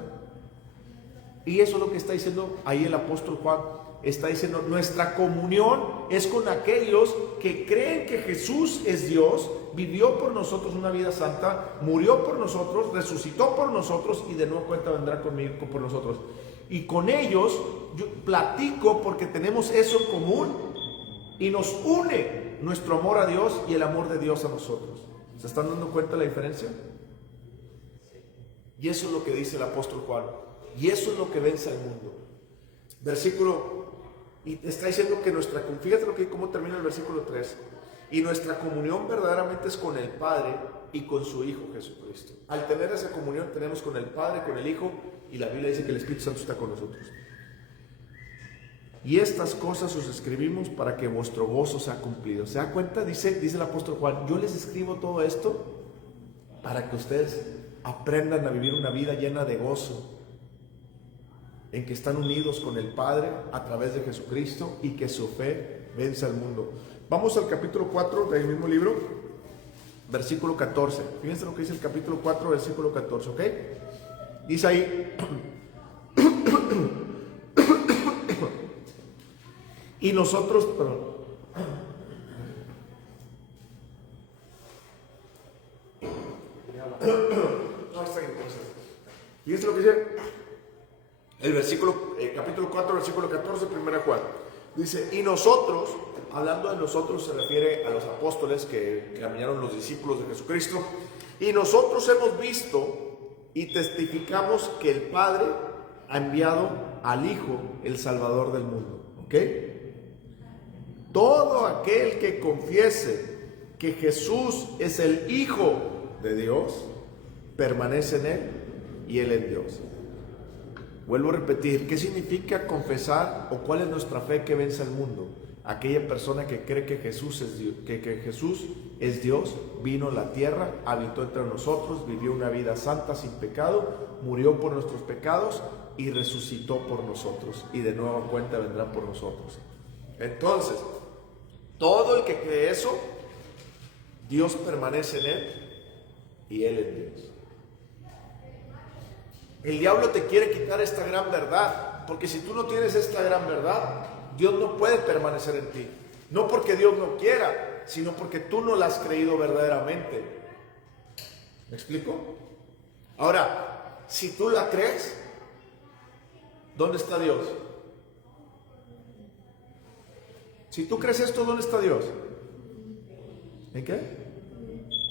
Y eso es lo que está diciendo ahí el apóstol Juan. Está diciendo, nuestra comunión es con aquellos que creen que Jesús es Dios, vivió por nosotros una vida santa, murió por nosotros, resucitó por nosotros y de nuevo cuenta vendrá conmigo por nosotros. Y con ellos yo platico porque tenemos eso en común y nos une nuestro amor a Dios y el amor de Dios a nosotros. ¿Se están dando cuenta de la diferencia? Y eso es lo que dice el apóstol Juan. Y eso es lo que vence al mundo. Y está diciendo que fíjate cómo termina el versículo 3. Y nuestra comunión verdaderamente es con el Padre y con su Hijo Jesucristo. Al tener esa comunión tenemos con el Padre, con el Hijo, y la Biblia dice que el Espíritu Santo está con nosotros. Y estas cosas os escribimos para que vuestro gozo sea cumplido. ¿Se da cuenta? Dice el apóstol Juan, yo les escribo todo esto para que ustedes aprendan a vivir una vida llena de gozo, en que están unidos con el Padre a través de Jesucristo y que su fe vence al mundo. Vamos al capítulo 4 del mismo libro, versículo 14. Fíjense lo que dice el capítulo 4, versículo 14, ¿ok? Dice ahí, y nosotros, fíjense lo que dice el capítulo 4, versículo 14, 1 Juan. Dice, y nosotros, hablando de nosotros se refiere a los apóstoles que caminaron los discípulos de Jesucristo, y nosotros hemos visto y testificamos que el Padre ha enviado al Hijo, el Salvador del mundo. ¿Ok? Todo aquel que confiese que Jesús es el Hijo de Dios, permanece en Él y Él en Dios. Vuelvo a repetir, ¿qué significa confesar o cuál es nuestra fe que vence al mundo? Aquella persona que cree que Jesús es Dios, que Jesús es Dios, vino a la tierra, habitó entre nosotros, vivió una vida santa, sin pecado, murió por nuestros pecados y resucitó por nosotros. Y de nueva cuenta vendrá por nosotros. Entonces, todo el que cree eso, Dios permanece en él y él en Dios. El diablo te quiere quitar esta gran verdad, porque si tú no tienes esta gran verdad, Dios no puede permanecer en ti. No porque Dios no quiera, sino porque tú no la has creído verdaderamente. ¿Me explico? Ahora, si tú la crees, ¿dónde está Dios? Si tú crees esto, ¿dónde está Dios? ¿En qué?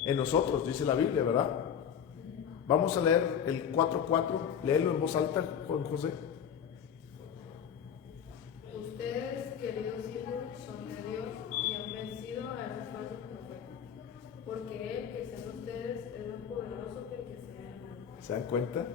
En nosotros, dice la Biblia, ¿verdad? Vamos a leer el 4:4, léelo en voz alta, Juan José. Ustedes, queridos hijos, son de Dios y han vencido a los falsos profetas, porque Él que está en ustedes es más poderoso que el que sea en el mundo. ¿Se dan cuenta?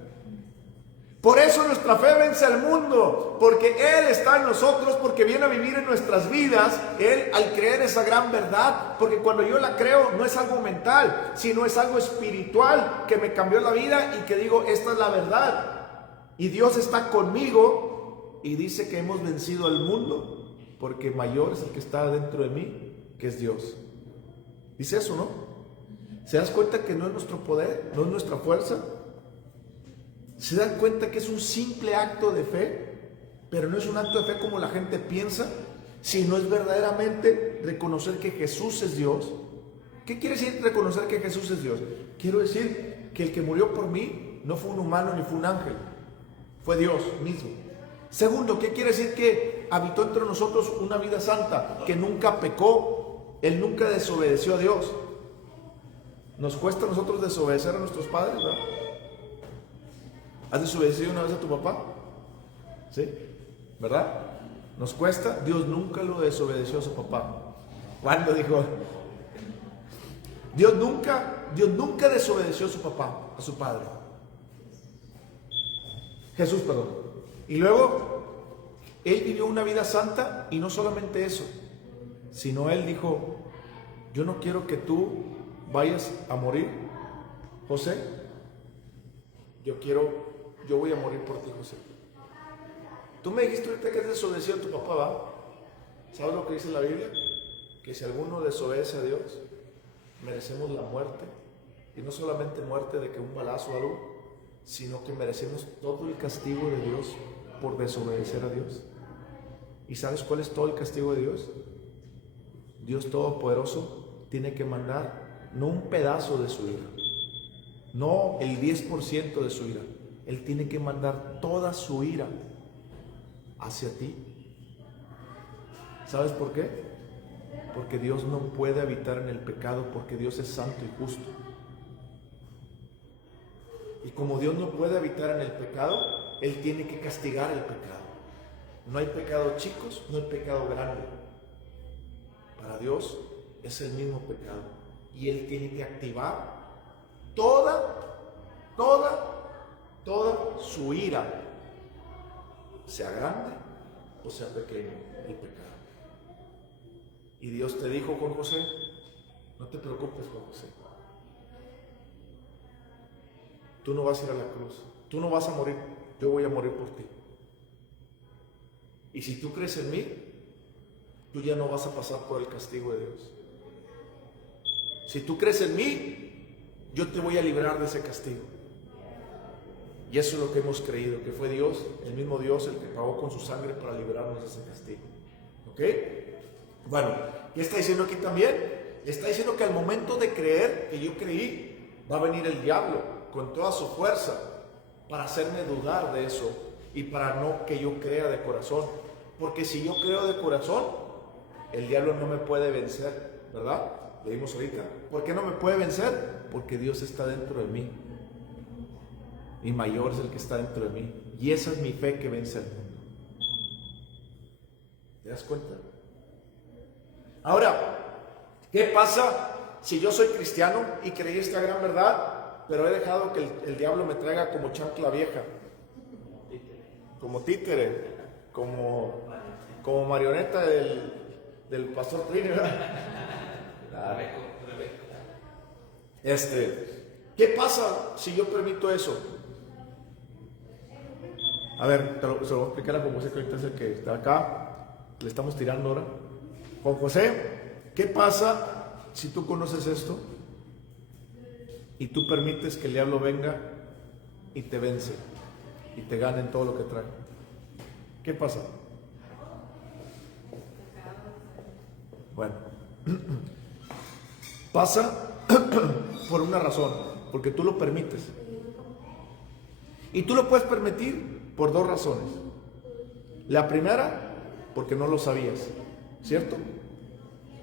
Por eso nuestra fe vence al mundo, porque Él está en nosotros, porque viene a vivir en nuestras vidas, Él al creer esa gran verdad, porque cuando yo la creo no es algo mental, sino es algo espiritual que me cambió la vida y que digo, esta es la verdad. Y Dios está conmigo y dice que hemos vencido al mundo, porque mayor es el que está dentro de mí, que es Dios. Dice eso, ¿no? ¿Se das cuenta que no es nuestro poder, no es nuestra fuerza? ¿Se dan cuenta que es un simple acto de fe? Pero no es un acto de fe como la gente piensa, sino es verdaderamente reconocer que Jesús es Dios. ¿Qué quiere decir reconocer que Jesús es Dios? Quiero decir que el que murió por mí no fue un humano ni fue un ángel, fue Dios mismo. Segundo, ¿qué quiere decir? Que habitó entre nosotros una vida santa, que nunca pecó, Él nunca desobedeció a Dios. Nos cuesta a nosotros desobedecer a nuestros padres, ¿verdad? ¿Has desobedecido una vez a tu papá? ¿Sí? ¿Verdad? Nos cuesta. Dios nunca lo desobedeció a su papá. ¿Cuándo dijo? Dios nunca desobedeció a su papá, a su padre. Jesús, perdón. Y luego, Él vivió una vida santa y no solamente eso, sino Él dijo, yo no quiero que tú vayas a morir, José. Yo voy a morir por ti, José. Tú me dijiste ahorita que has desobedecido a tu papá, ¿va? ¿Sabes lo que dice la Biblia? Que si alguno desobedece a Dios, merecemos la muerte. Y no solamente muerte de que un balazo o algo, sino que merecemos todo el castigo de Dios por desobedecer a Dios. ¿Y sabes cuál es todo el castigo de Dios? Dios Todopoderoso tiene que mandar no un pedazo de su ira, no el 10% de su ira. Él tiene que mandar toda su ira hacia ti. ¿Sabes por qué? Porque Dios no puede habitar en el pecado, porque Dios es santo y justo. Y como Dios no puede habitar en el pecado, Él tiene que castigar el pecado. No hay pecado chicos, no hay pecado grande. Para Dios es el mismo pecado. Y Él tiene que activar toda su ira, sea grande o sea pequeño, el pecado. Y Dios te dijo, Juan José, no te preocupes, Juan José. Tú no vas a ir a la cruz, tú no vas a morir, yo voy a morir por ti. Y si tú crees en mí, tú ya no vas a pasar por el castigo de Dios. Si tú crees en mí, yo te voy a librar de ese castigo. Y eso es lo que hemos creído, que fue Dios, el mismo Dios, el que pagó con su sangre para librarnos de ese castigo. ¿Ok? Bueno, ¿qué está diciendo aquí también? Está diciendo que al momento de creer que yo creí, va a venir el diablo con toda su fuerza para hacerme dudar de eso y para no que yo crea de corazón. Porque si yo creo de corazón, el diablo no me puede vencer, ¿verdad? Leímos ahorita. ¿Por qué no me puede vencer? Porque Dios está dentro de mí. Y mayor es el que está dentro de mí. Y esa es mi fe que vence al mundo. ¿Te das cuenta? Ahora, ¿qué pasa si yo soy cristiano y creí esta gran verdad, pero he dejado que el diablo me traiga como chancla vieja, como títere, como marioneta del pastor Trini, ¿verdad? ¿Qué pasa si yo permito eso? A ver, se lo voy a explicar a Juan José, que ahorita es el que está acá. Le estamos tirando ahora. Juan José, ¿qué pasa si tú conoces esto y tú permites que el diablo venga y te vence y te gane en todo lo que trae? ¿Qué pasa? Bueno, pasa por una razón, porque tú lo permites. Y tú lo puedes permitir por dos razones. La primera, porque no lo sabías, ¿cierto?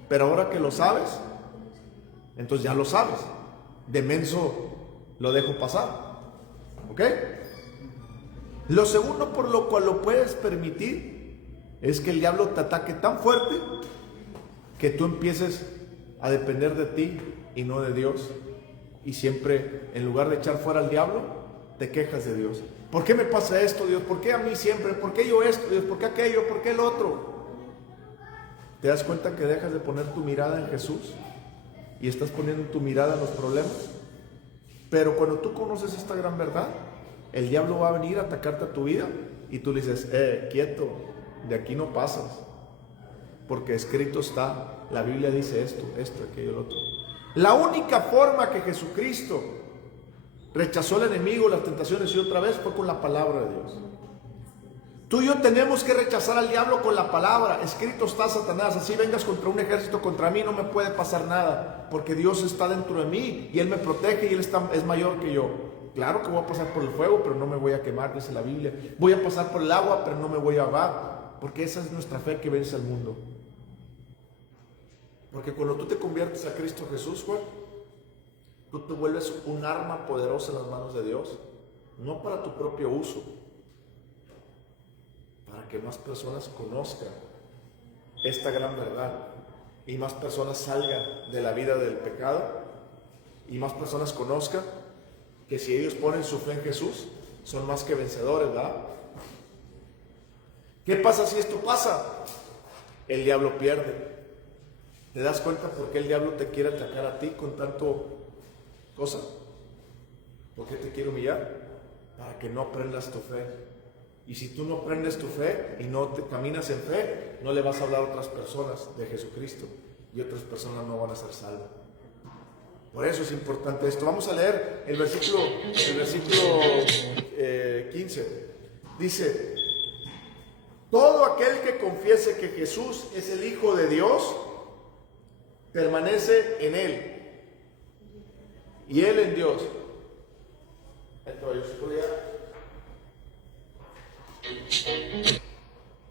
Pero ahora que lo sabes, entonces ya lo sabes. De menso lo dejo pasar, ¿ok? Lo segundo por lo cual lo puedes permitir es que el diablo te ataque tan fuerte que tú empieces a depender de ti y no de Dios. Y siempre, en lugar de echar fuera al diablo, te quejas de Dios. ¿Por qué me pasa esto, Dios? ¿Por qué a mí siempre? ¿Por qué yo esto, Dios? ¿Por qué aquello? ¿Por qué el otro? ¿Te das cuenta que dejas de poner tu mirada en Jesús y estás poniendo tu mirada en los problemas? Pero cuando tú conoces esta gran verdad, el diablo va a venir a atacarte a tu vida y tú le dices, quieto, de aquí no pasas, porque escrito está, la Biblia dice esto, aquello, el otro. La única forma que Jesucristo rechazó al enemigo, las tentaciones y otra vez fue con la palabra de Dios. Tú y yo tenemos que rechazar al diablo con la palabra. Escrito está, Satanás, así vengas contra un ejército contra mí, no me puede pasar nada, porque Dios está dentro de mí y Él me protege y Él es mayor que yo. Claro que voy a pasar por el fuego, pero no me voy a quemar, dice la Biblia. Voy a pasar por el agua, pero no me voy a ahogar, porque esa es nuestra fe que vence al mundo. Porque cuando tú te conviertes a Cristo Jesús, Juan, tú te vuelves un arma poderosa en las manos de Dios, no para tu propio uso, para que más personas conozcan esta gran verdad y más personas salgan de la vida del pecado y más personas conozcan que si ellos ponen su fe en Jesús son más que vencedores, ¿verdad? ¿Qué pasa si esto pasa? El diablo pierde. ¿Te das cuenta por qué el diablo te quiere atacar a ti con tanto cosa? ¿Por qué te quiere humillar? Para que no aprendas tu fe. Y si tú no aprendes tu fe y no te caminas en fe, no le vas a hablar a otras personas de Jesucristo y otras personas no van a ser salvas. Por eso es importante esto. Vamos a leer el versículo 15. Dice, todo aquel que confiese que Jesús es el Hijo de Dios, permanece en Él y Él en Dios.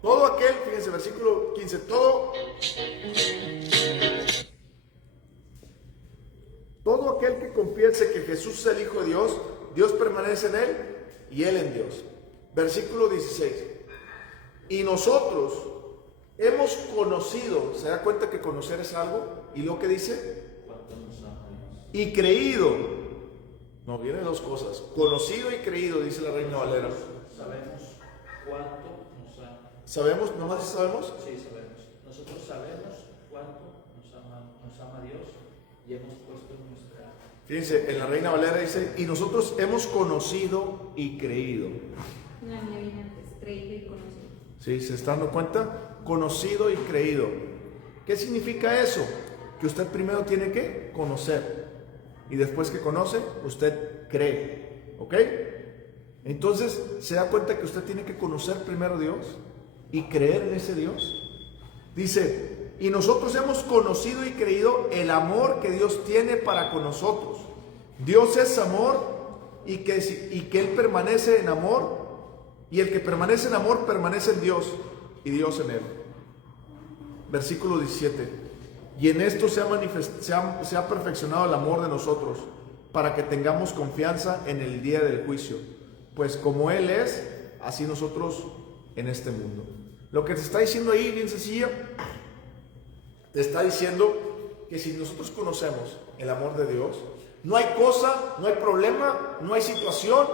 Todo aquel, fíjense, versículo 15, todo aquel que confiese que Jesús es el Hijo de Dios, Dios permanece en Él y Él en Dios. Versículo 16. Y nosotros hemos conocido, ¿se da cuenta que conocer es algo? ¿Y lo que dice? Y creído. No, viene dos cosas. Conocido y creído, dice la Reina Valera. Sabemos cuánto nos ama. ¿Sabemos? ¿Nomás sabemos? Sí, sabemos. Nosotros sabemos cuánto nos ama Dios y hemos puesto nuestra... Fíjense, en la Reina Valera dice, y nosotros hemos conocido y creído. No, ya viene antes, creído y conocido. ¿Sí? ¿Se está dando cuenta? Conocido y creído. ¿Qué significa eso? Que usted primero tiene que conocer. Y después que conoce, usted cree. ¿Ok? Entonces, ¿se da cuenta que usted tiene que conocer primero a Dios y creer en ese Dios? Dice, y nosotros hemos conocido y creído el amor que Dios tiene para con nosotros. Dios es amor y que Él permanece en amor, y el que permanece en amor permanece en Dios y Dios en Él. Versículo 17. Y en esto se ha perfeccionado el amor de nosotros, para que tengamos confianza en el día del juicio. Pues como Él es, así nosotros en este mundo. Lo que te está diciendo ahí, bien sencillo, te está diciendo que si nosotros conocemos el amor de Dios, no hay cosa, no hay problema, no hay situación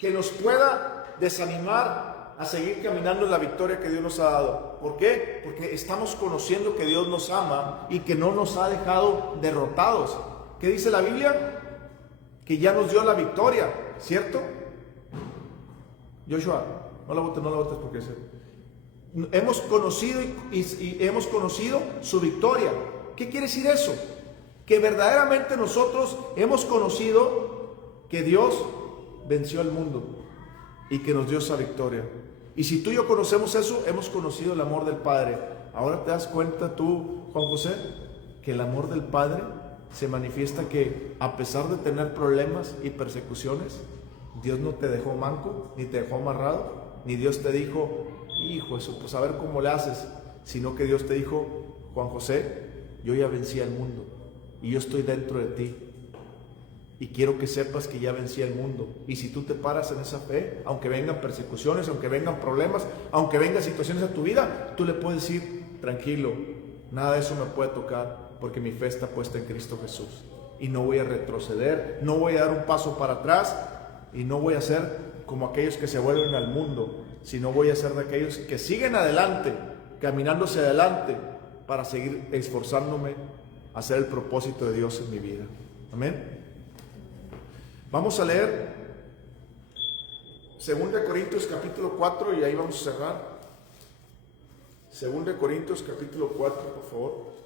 que nos pueda desanimar a seguir caminando en la victoria que Dios nos ha dado. ¿Por qué? Porque estamos conociendo que Dios nos ama y que no nos ha dejado derrotados. ¿Qué dice la Biblia? Que ya nos dio la victoria, ¿cierto? Joshua, no la votes porque hemos conocido y hemos conocido su victoria. ¿Qué quiere decir eso? Que verdaderamente nosotros hemos conocido que Dios venció al mundo y que nos dio esa victoria. Y si tú y yo conocemos eso, hemos conocido el amor del Padre. Ahora te das cuenta tú, Juan José, que el amor del Padre se manifiesta que a pesar de tener problemas y persecuciones, Dios no te dejó manco, ni te dejó amarrado, ni Dios te dijo, hijo, eso, pues a ver cómo le haces, sino que Dios te dijo, Juan José, yo ya vencí al mundo y yo estoy dentro de ti. Y quiero que sepas que ya vencí al mundo. Y si tú te paras en esa fe, aunque vengan persecuciones, aunque vengan problemas, aunque vengan situaciones a tu vida, tú le puedes decir, tranquilo, nada de eso me puede tocar, porque mi fe está puesta en Cristo Jesús. Y no voy a retroceder, no voy a dar un paso para atrás, y no voy a ser como aquellos que se vuelven al mundo, sino voy a ser de aquellos que siguen adelante, caminándose adelante, para seguir esforzándome a hacer el propósito de Dios en mi vida. Amén. Vamos a leer 2 Corintios capítulo 4 y ahí vamos a cerrar. 2 Corintios capítulo 4, por favor.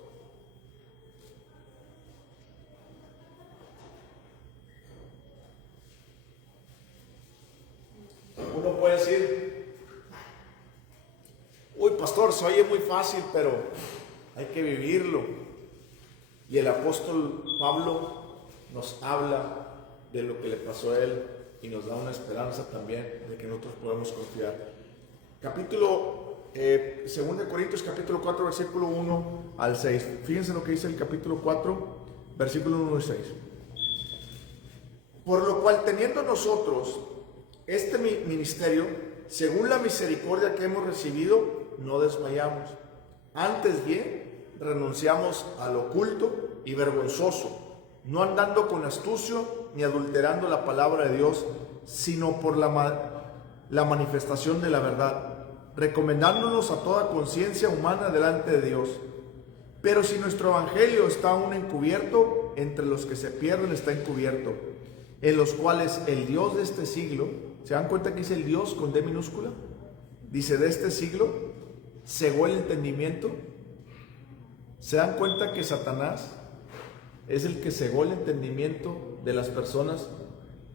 Uno puede decir, uy, pastor, se oye muy fácil, pero hay que vivirlo. Y el apóstol Pablo nos habla de lo que le pasó a él y nos da una esperanza también de que nosotros podemos confiar. 2 Corintios capítulo 4, versículo 1 al 6. Fíjense lo que dice el capítulo 4, versículo 1 al 6. Por lo cual, teniendo nosotros este ministerio, según la misericordia que hemos recibido, no desmayamos. Antes bien, renunciamos al oculto y vergonzoso, no andando con astucia ni adulterando la palabra de Dios, sino por la manifestación de la verdad, recomendándonos a toda conciencia humana delante de Dios. Pero si nuestro evangelio está aún encubierto, entre los que se pierden está encubierto, en los cuales el Dios de este siglo, ¿se dan cuenta que dice el Dios con D minúscula? Dice de este siglo, cegó el entendimiento. ¿Se dan cuenta que Satanás es el que cegó el entendimiento de las personas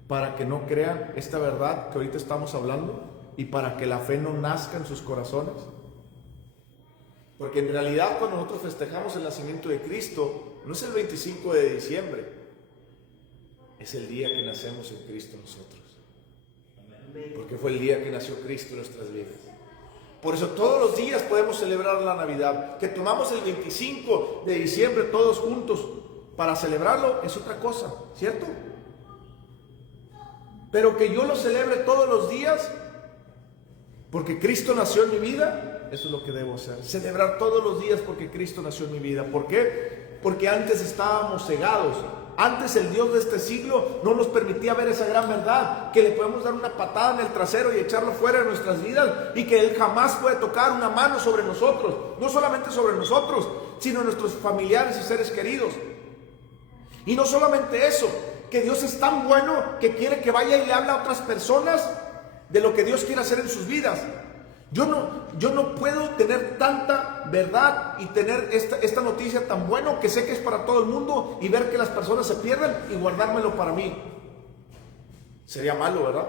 para que no crean esta verdad que ahorita estamos hablando y para que la fe no nazca en sus corazones? Porque en realidad cuando nosotros festejamos el nacimiento de Cristo, no es el 25 de diciembre, es el día que nacemos en Cristo nosotros. Porque fue el día que nació Cristo en nuestras vidas. Por eso todos los días podemos celebrar la Navidad. Que tomamos el 25 de diciembre todos juntos para celebrarlo es otra cosa, ¿cierto? Pero que yo lo celebre todos los días porque Cristo nació en mi vida, eso es lo que debo hacer. Celebrar todos los días porque Cristo nació en mi vida. ¿Por qué? Porque antes estábamos cegados. Antes el Dios de este siglo no nos permitía ver esa gran verdad, que le podemos dar una patada en el trasero y echarlo fuera de nuestras vidas, y que Él jamás puede tocar una mano sobre nosotros, no solamente sobre nosotros, sino nuestros familiares y seres queridos. Y no solamente eso, que Dios es tan bueno que quiere que vaya y le hable a otras personas de lo que Dios quiere hacer en sus vidas. Yo no puedo tener tanta verdad y tener esta noticia tan buena que sé que es para todo el mundo y ver que las personas se pierden y guardármelo para mí. Sería malo, ¿verdad?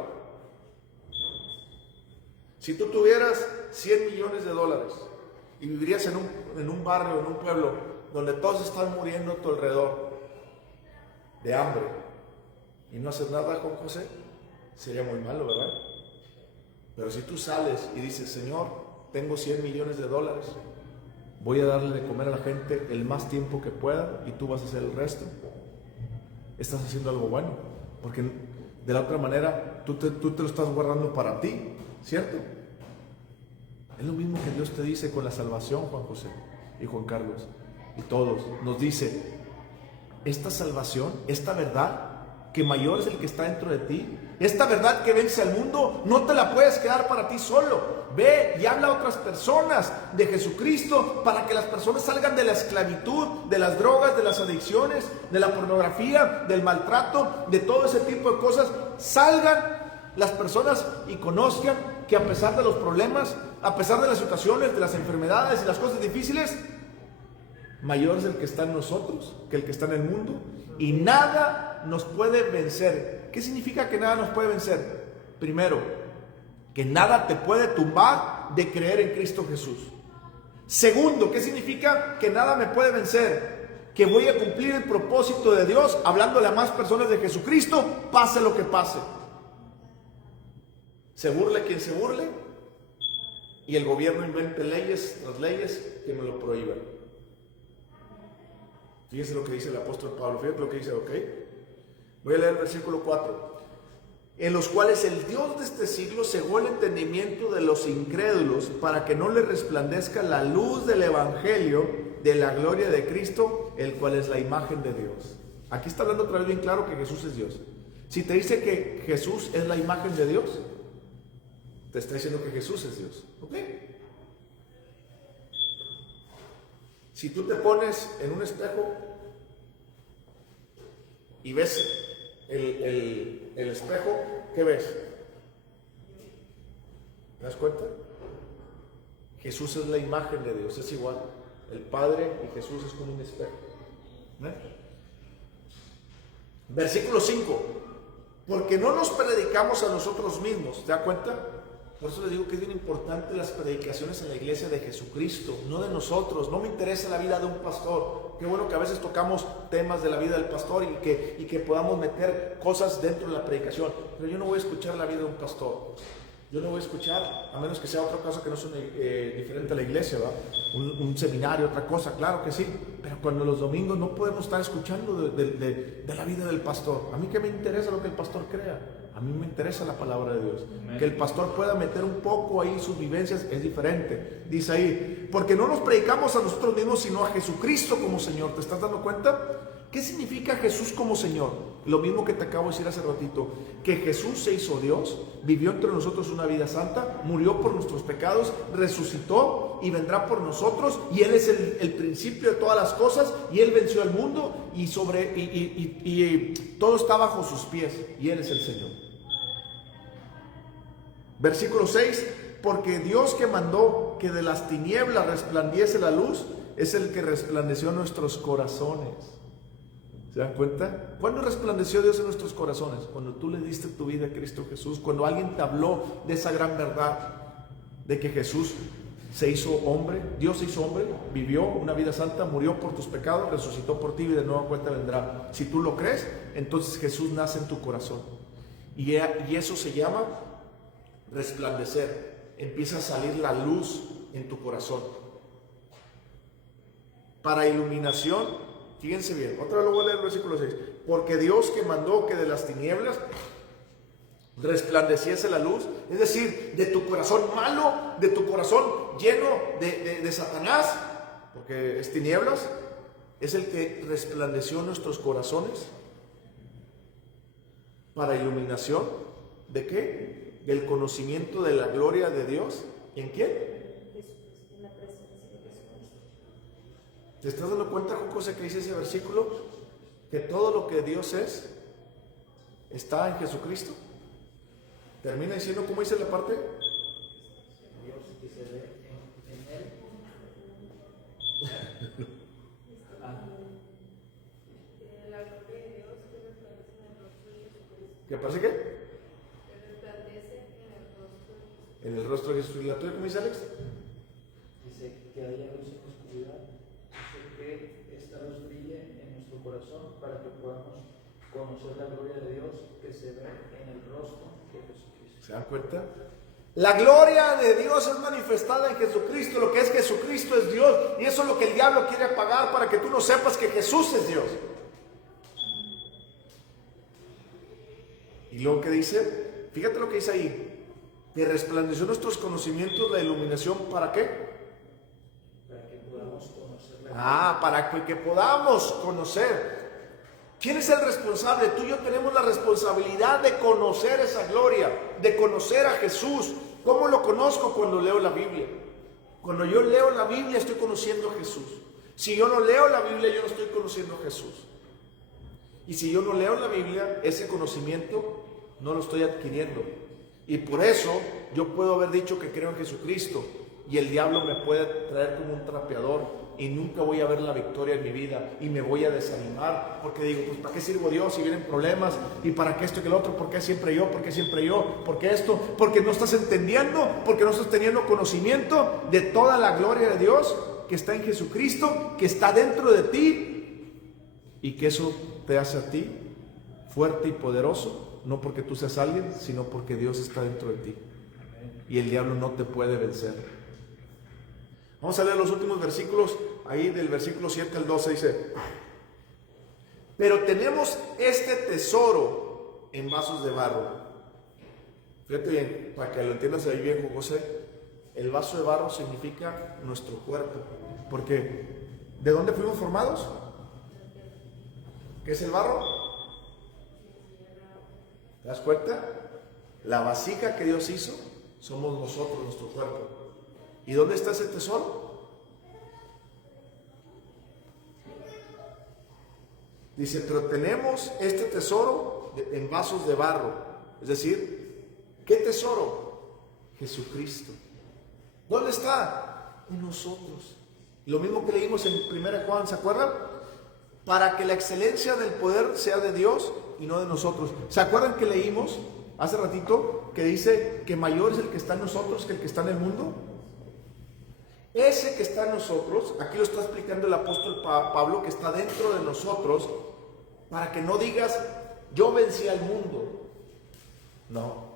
Si tú tuvieras 100 millones de dólares y vivirías en un barrio, en un pueblo donde todos están muriendo a tu alrededor de hambre y no haces nada, Juan José, sería muy malo, ¿verdad? Pero si tú sales y dices, Señor, tengo 100 millones de dólares, voy a darle de comer a la gente el más tiempo que pueda y tú vas a hacer el resto, estás haciendo algo bueno, porque de la otra manera tú te lo estás guardando para ti, ¿cierto? Es lo mismo que Dios te dice con la salvación, Juan José y Juan Carlos y todos. Nos dice, esta salvación, esta verdad que mayor es el que está dentro de ti. Esta verdad que vence al mundo no te la puedes quedar para ti solo. Ve y habla a otras personas de Jesucristo para que las personas salgan de la esclavitud, de las drogas, de las adicciones, de la pornografía, del maltrato, de todo ese tipo de cosas. Salgan las personas y conozcan que a pesar de los problemas, a pesar de las situaciones, de las enfermedades y las cosas difíciles, mayor es el que está en nosotros que el que está en el mundo, y nada nos puede vencer. ¿Qué significa que nada nos puede vencer? Primero, que nada te puede tumbar de creer en Cristo Jesús. Segundo, ¿qué significa que nada me puede vencer? Que voy a cumplir el propósito de Dios hablándole a más personas de Jesucristo, pase lo que pase. Se burle quien se burle, y el gobierno invente leyes tras leyes que me lo prohíban. Fíjense lo que dice el apóstol Pablo, fíjense lo que dice, ¿ok? Voy a leer el versículo 4. En los cuales el Dios de este siglo cegó el entendimiento de los incrédulos para que no les resplandezca la luz del evangelio de la gloria de Cristo, el cual es la imagen de Dios. Aquí está hablando otra vez bien claro que Jesús es Dios. Si te dice que Jesús es la imagen de Dios, te está diciendo que Jesús es Dios, ¿ok? Si tú te pones en un espejo y ves el espejo, ¿qué ves? ¿Te das cuenta? Jesús es la imagen de Dios, es igual. El Padre y Jesús es como un espejo. ¿Eh? Versículo 5. Porque no nos predicamos a nosotros mismos, ¿te das cuenta? Por eso les digo que es bien importante las predicaciones en la iglesia de Jesucristo, no de nosotros. No me interesa la vida de un pastor. Qué bueno que a veces tocamos temas de la vida del pastor y que podamos meter cosas dentro de la predicación. Pero yo no voy a escuchar la vida de un pastor. Yo no voy a escuchar, a menos que sea otro caso que no sea diferente a la iglesia, ¿va? Un seminario, otra cosa, claro que sí. Pero cuando los domingos no podemos estar escuchando de la vida del pastor. A mí que me interesa lo que el pastor crea. A mí me interesa la palabra de Dios. Amén. Que el pastor pueda meter un poco ahí sus vivencias es diferente. Dice ahí, porque no nos predicamos a nosotros mismos, sino a Jesucristo como Señor. ¿Te estás dando cuenta? ¿Qué significa Jesús como Señor? Lo mismo que te acabo de decir hace ratito, que Jesús se hizo Dios, vivió entre nosotros una vida santa, murió por nuestros pecados, resucitó y vendrá por nosotros, y Él es el principio de todas las cosas, y Él venció al mundo, y todo está bajo sus pies, y Él es el Señor. Versículo 6, porque Dios que mandó que de las tinieblas resplandiese la luz, es el que resplandeció en nuestros corazones. ¿Se dan cuenta? ¿Cuándo resplandeció Dios en nuestros corazones? Cuando tú le diste tu vida a Cristo Jesús, cuando alguien te habló de esa gran verdad, de que Jesús se hizo hombre, Dios se hizo hombre, vivió una vida santa, murió por tus pecados, resucitó por ti y de nueva cuenta vendrá. Si tú lo crees, entonces Jesús nace en tu corazón. Y eso se llama resplandecer. Empieza a salir la luz en tu corazón. Para iluminación, fíjense bien, otra vez lo voy a leer el versículo 6. Porque Dios que mandó que de las tinieblas resplandeciese la luz, es decir, de tu corazón malo, de tu corazón lleno de Satanás, porque es tinieblas, es el que resplandeció nuestros corazones para iluminación, ¿de qué? Del conocimiento de la gloria de Dios. ¿En quién? En la presencia de Jesucristo. ¿Te estás dando cuenta, José, que dice ese versículo? Que todo lo que Dios es está en Jesucristo. Termina diciendo, ¿cómo dice la parte? Dios que se ve en Él. La gloria de Dios que resplandece en el rostro de Jesucristo. ¿Qué parece qué? Que resplandece en el rostro de Jesucristo. En el rostro de Jesús. ¿Y la tuya cómo dice, Alex? Dice que haya luz en la oscuridad. Dice que esta luz brille en nuestro corazón para que podamos conocer la gloria de Dios que se ve en el rostro de Jesucristo. ¿Se dan cuenta? La gloria de Dios es manifestada en Jesucristo. Lo que es Jesucristo es Dios. Y eso es lo que el diablo quiere apagar para que tú no sepas que Jesús es Dios. Y luego que dice, fíjate lo que dice ahí, que resplandeció nuestros conocimientos, la iluminación, ¿para qué? Para que podamos conocer la gloria. Para que podamos conocer ¿Quién es el responsable? Tú y yo tenemos la responsabilidad de conocer esa gloria, de conocer a Jesús. ¿Cómo lo conozco? Cuando leo la Biblia. Cuando yo leo la Biblia estoy conociendo a Jesús. Si yo no leo la Biblia, yo no estoy conociendo a Jesús. Y si yo no leo la Biblia, ese conocimiento no lo estoy adquiriendo. Y por eso yo puedo haber dicho que creo en Jesucristo y el diablo me puede traer como un trapeador y nunca voy a ver la victoria en mi vida y me voy a desanimar porque digo, pues ¿para qué sirvo a Dios si vienen problemas? ¿Y para qué esto y que el otro? ¿Por qué siempre yo? ¿Por qué siempre yo? ¿Por qué esto? Porque no estás entendiendo, porque no estás teniendo conocimiento de toda la gloria de Dios que está en Jesucristo, que está dentro de ti y que eso te hace a ti fuerte y poderoso, no porque tú seas alguien, sino porque Dios está dentro de ti y el diablo no te puede vencer. Vamos a leer los últimos versículos, ahí del versículo 7 al 12 dice: pero tenemos este tesoro en vasos de barro. Fíjate bien, para que lo entiendas ahí bien, José, el vaso de barro significa nuestro cuerpo, porque ¿de dónde fuimos formados? ¿Qué es el barro? ¿Te das cuenta? La vasija que Dios hizo somos nosotros, nuestro cuerpo. ¿Y dónde está ese tesoro? Dice, pero tenemos este tesoro en vasos de barro. Es decir, ¿qué tesoro? Jesucristo. ¿Dónde está? En nosotros. Lo mismo que leímos en 1 Juan, ¿se acuerdan? Para que la excelencia del poder sea de Dios y no de nosotros. ¿Se acuerdan que leímos hace ratito que dice que mayor es el que está en nosotros que el que está en el mundo? Ese que está en nosotros, aquí lo está explicando el apóstol Pablo, que está dentro de nosotros, para que no digas, yo vencí al mundo. No,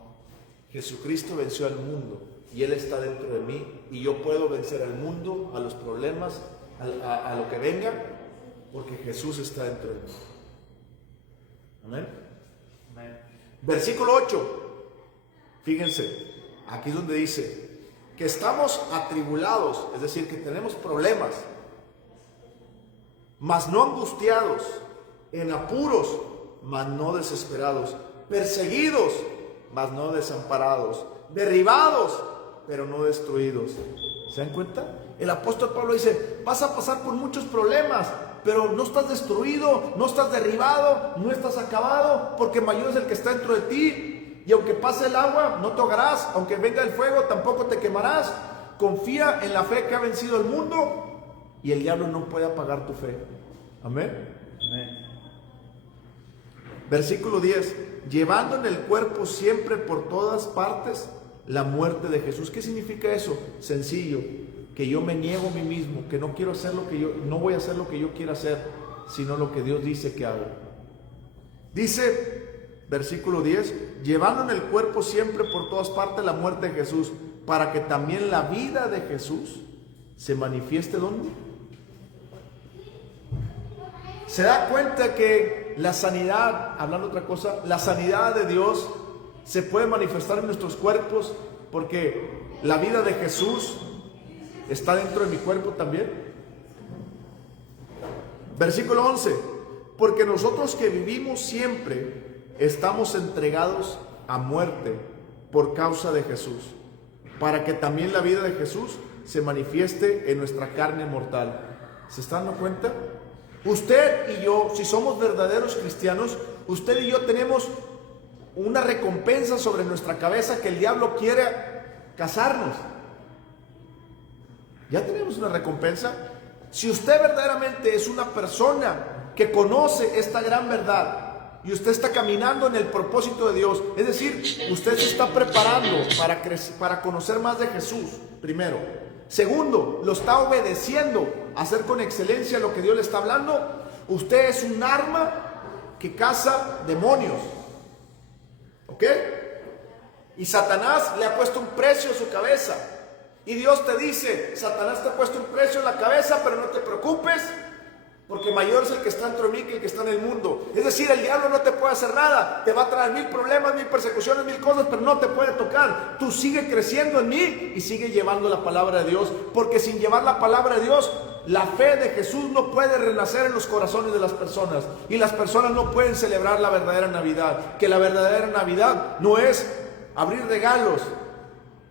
Jesucristo venció al mundo y Él está dentro de mí y yo puedo vencer al mundo, a los problemas, a lo que venga, porque Jesús está dentro de mí. Amén. Amén. Versículo 8, fíjense, aquí es donde dice que estamos atribulados, es decir, que tenemos problemas, mas no angustiados, en apuros, mas no desesperados, perseguidos, mas no desamparados, derribados, pero no destruidos. ¿Se dan cuenta? El apóstol Pablo dice, vas a pasar por muchos problemas, pero no estás destruido, no estás derribado, no estás acabado, porque mayor es el que está dentro de ti. Y aunque pase el agua, no te ahogarás, aunque venga el fuego, tampoco te quemarás. Confía en la fe que ha vencido el mundo y el diablo no puede apagar tu fe. Amén. Amén. Versículo 10, llevando en el cuerpo siempre por todas partes la muerte de Jesús. ¿Qué significa eso? Sencillo, que yo me niego a mí mismo, que no quiero hacer no voy a hacer lo que yo quiera hacer, sino lo que Dios dice que hago. Dice versículo 10, llevando en el cuerpo siempre por todas partes la muerte de Jesús, para que también la vida de Jesús se manifieste ¿dónde? Se da cuenta que la sanidad, hablando otra cosa, la sanidad de Dios se puede manifestar en nuestros cuerpos, porque la vida de Jesús está dentro de mi cuerpo también. Versículo 11, porque nosotros que vivimos siempre estamos entregados a muerte por causa de Jesús, para que también la vida de Jesús se manifieste en nuestra carne mortal. ¿Se están dando cuenta? Usted y yo, si somos verdaderos cristianos, usted y yo tenemos una recompensa sobre nuestra cabeza que el diablo quiere cazarnos. Ya tenemos una recompensa. Si usted verdaderamente es una persona que conoce esta gran verdad y usted está caminando en el propósito de Dios, es decir, usted se está preparando para conocer más de Jesús, primero. Segundo, lo está obedeciendo a hacer con excelencia lo que Dios le está hablando. Usted es un arma que caza demonios. ¿Ok? Y Satanás le ha puesto un precio a su cabeza. Y Dios te dice, Satanás te ha puesto un precio en la cabeza, pero no te preocupes, porque mayor es el que está dentro de mí que el que está en el mundo. Es decir, el diablo no te puede hacer nada. Te va a traer 1000 problemas, 1000 persecuciones, 1000 cosas, pero no te puede tocar. Tú sigue creciendo en mí y sigue llevando la palabra de Dios, porque sin llevar la palabra de Dios, La fe de Jesús no puede renacer en los corazones de las personas, y las personas no pueden celebrar la verdadera Navidad. Que la verdadera Navidad no es abrir regalos,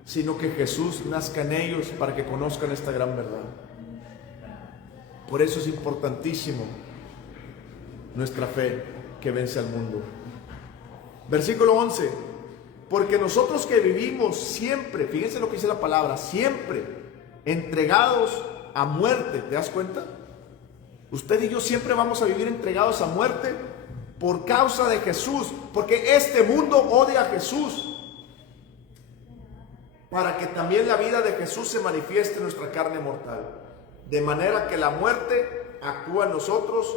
sino que Jesús nazca en ellos para que conozcan esta gran verdad. Por eso es importantísimo nuestra fe que vence al mundo. Versículo 11. Porque nosotros que vivimos siempre, fíjense lo que dice la palabra, siempre entregados a muerte. ¿Te das cuenta? Usted y yo siempre vamos a vivir entregados a muerte por causa de Jesús, porque este mundo odia a Jesús, para que también la vida de Jesús se manifieste en nuestra carne mortal, de manera que la muerte actúa en nosotros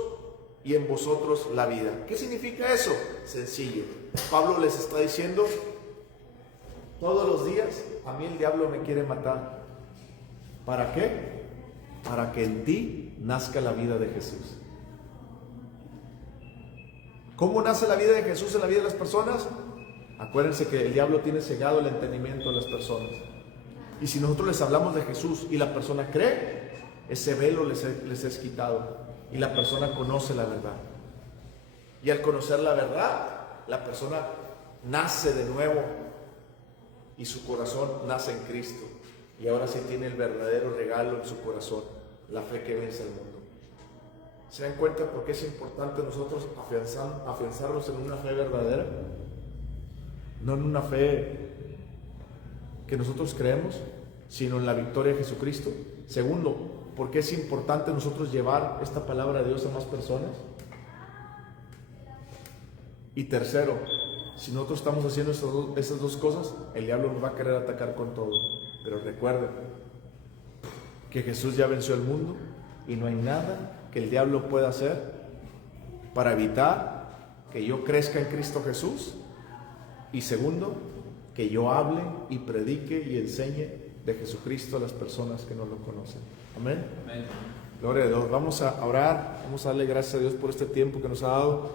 y en vosotros la vida. ¿Qué significa eso? Sencillo. Pablo les está diciendo: todos los días a mí el diablo me quiere matar. ¿Para qué? Para que en ti nazca la vida de Jesús. ¿Cómo nace la vida de Jesús en la vida de las personas? Acuérdense que el diablo tiene cegado el entendimiento de las personas. Y si nosotros les hablamos de Jesús y la persona cree, ese velo les es quitado y la persona conoce la verdad. Y al conocer la verdad, la persona nace de nuevo y su corazón nace en Cristo. Y ahora sí tiene el verdadero regalo en su corazón, la fe que vence al mundo. ¿Se dan cuenta por qué es importante nosotros afianzarnos en una fe verdadera? No en una fe que nosotros creemos, sino en la victoria de Jesucristo. Segundo, ¿por qué es importante nosotros llevar esta palabra de Dios a más personas? Y tercero, si nosotros estamos haciendo esas dos cosas, el diablo nos va a querer atacar con todo. Pero recuerden que Jesús ya venció el mundo y no hay nada que el diablo pueda hacer para evitar que yo crezca en Cristo Jesús. Y segundo, que yo hable y predique y enseñe de Jesucristo a las personas que no lo conocen. Amén. Amén. Gloria a Dios. Vamos a orar, vamos a darle gracias a Dios por este tiempo que nos ha dado.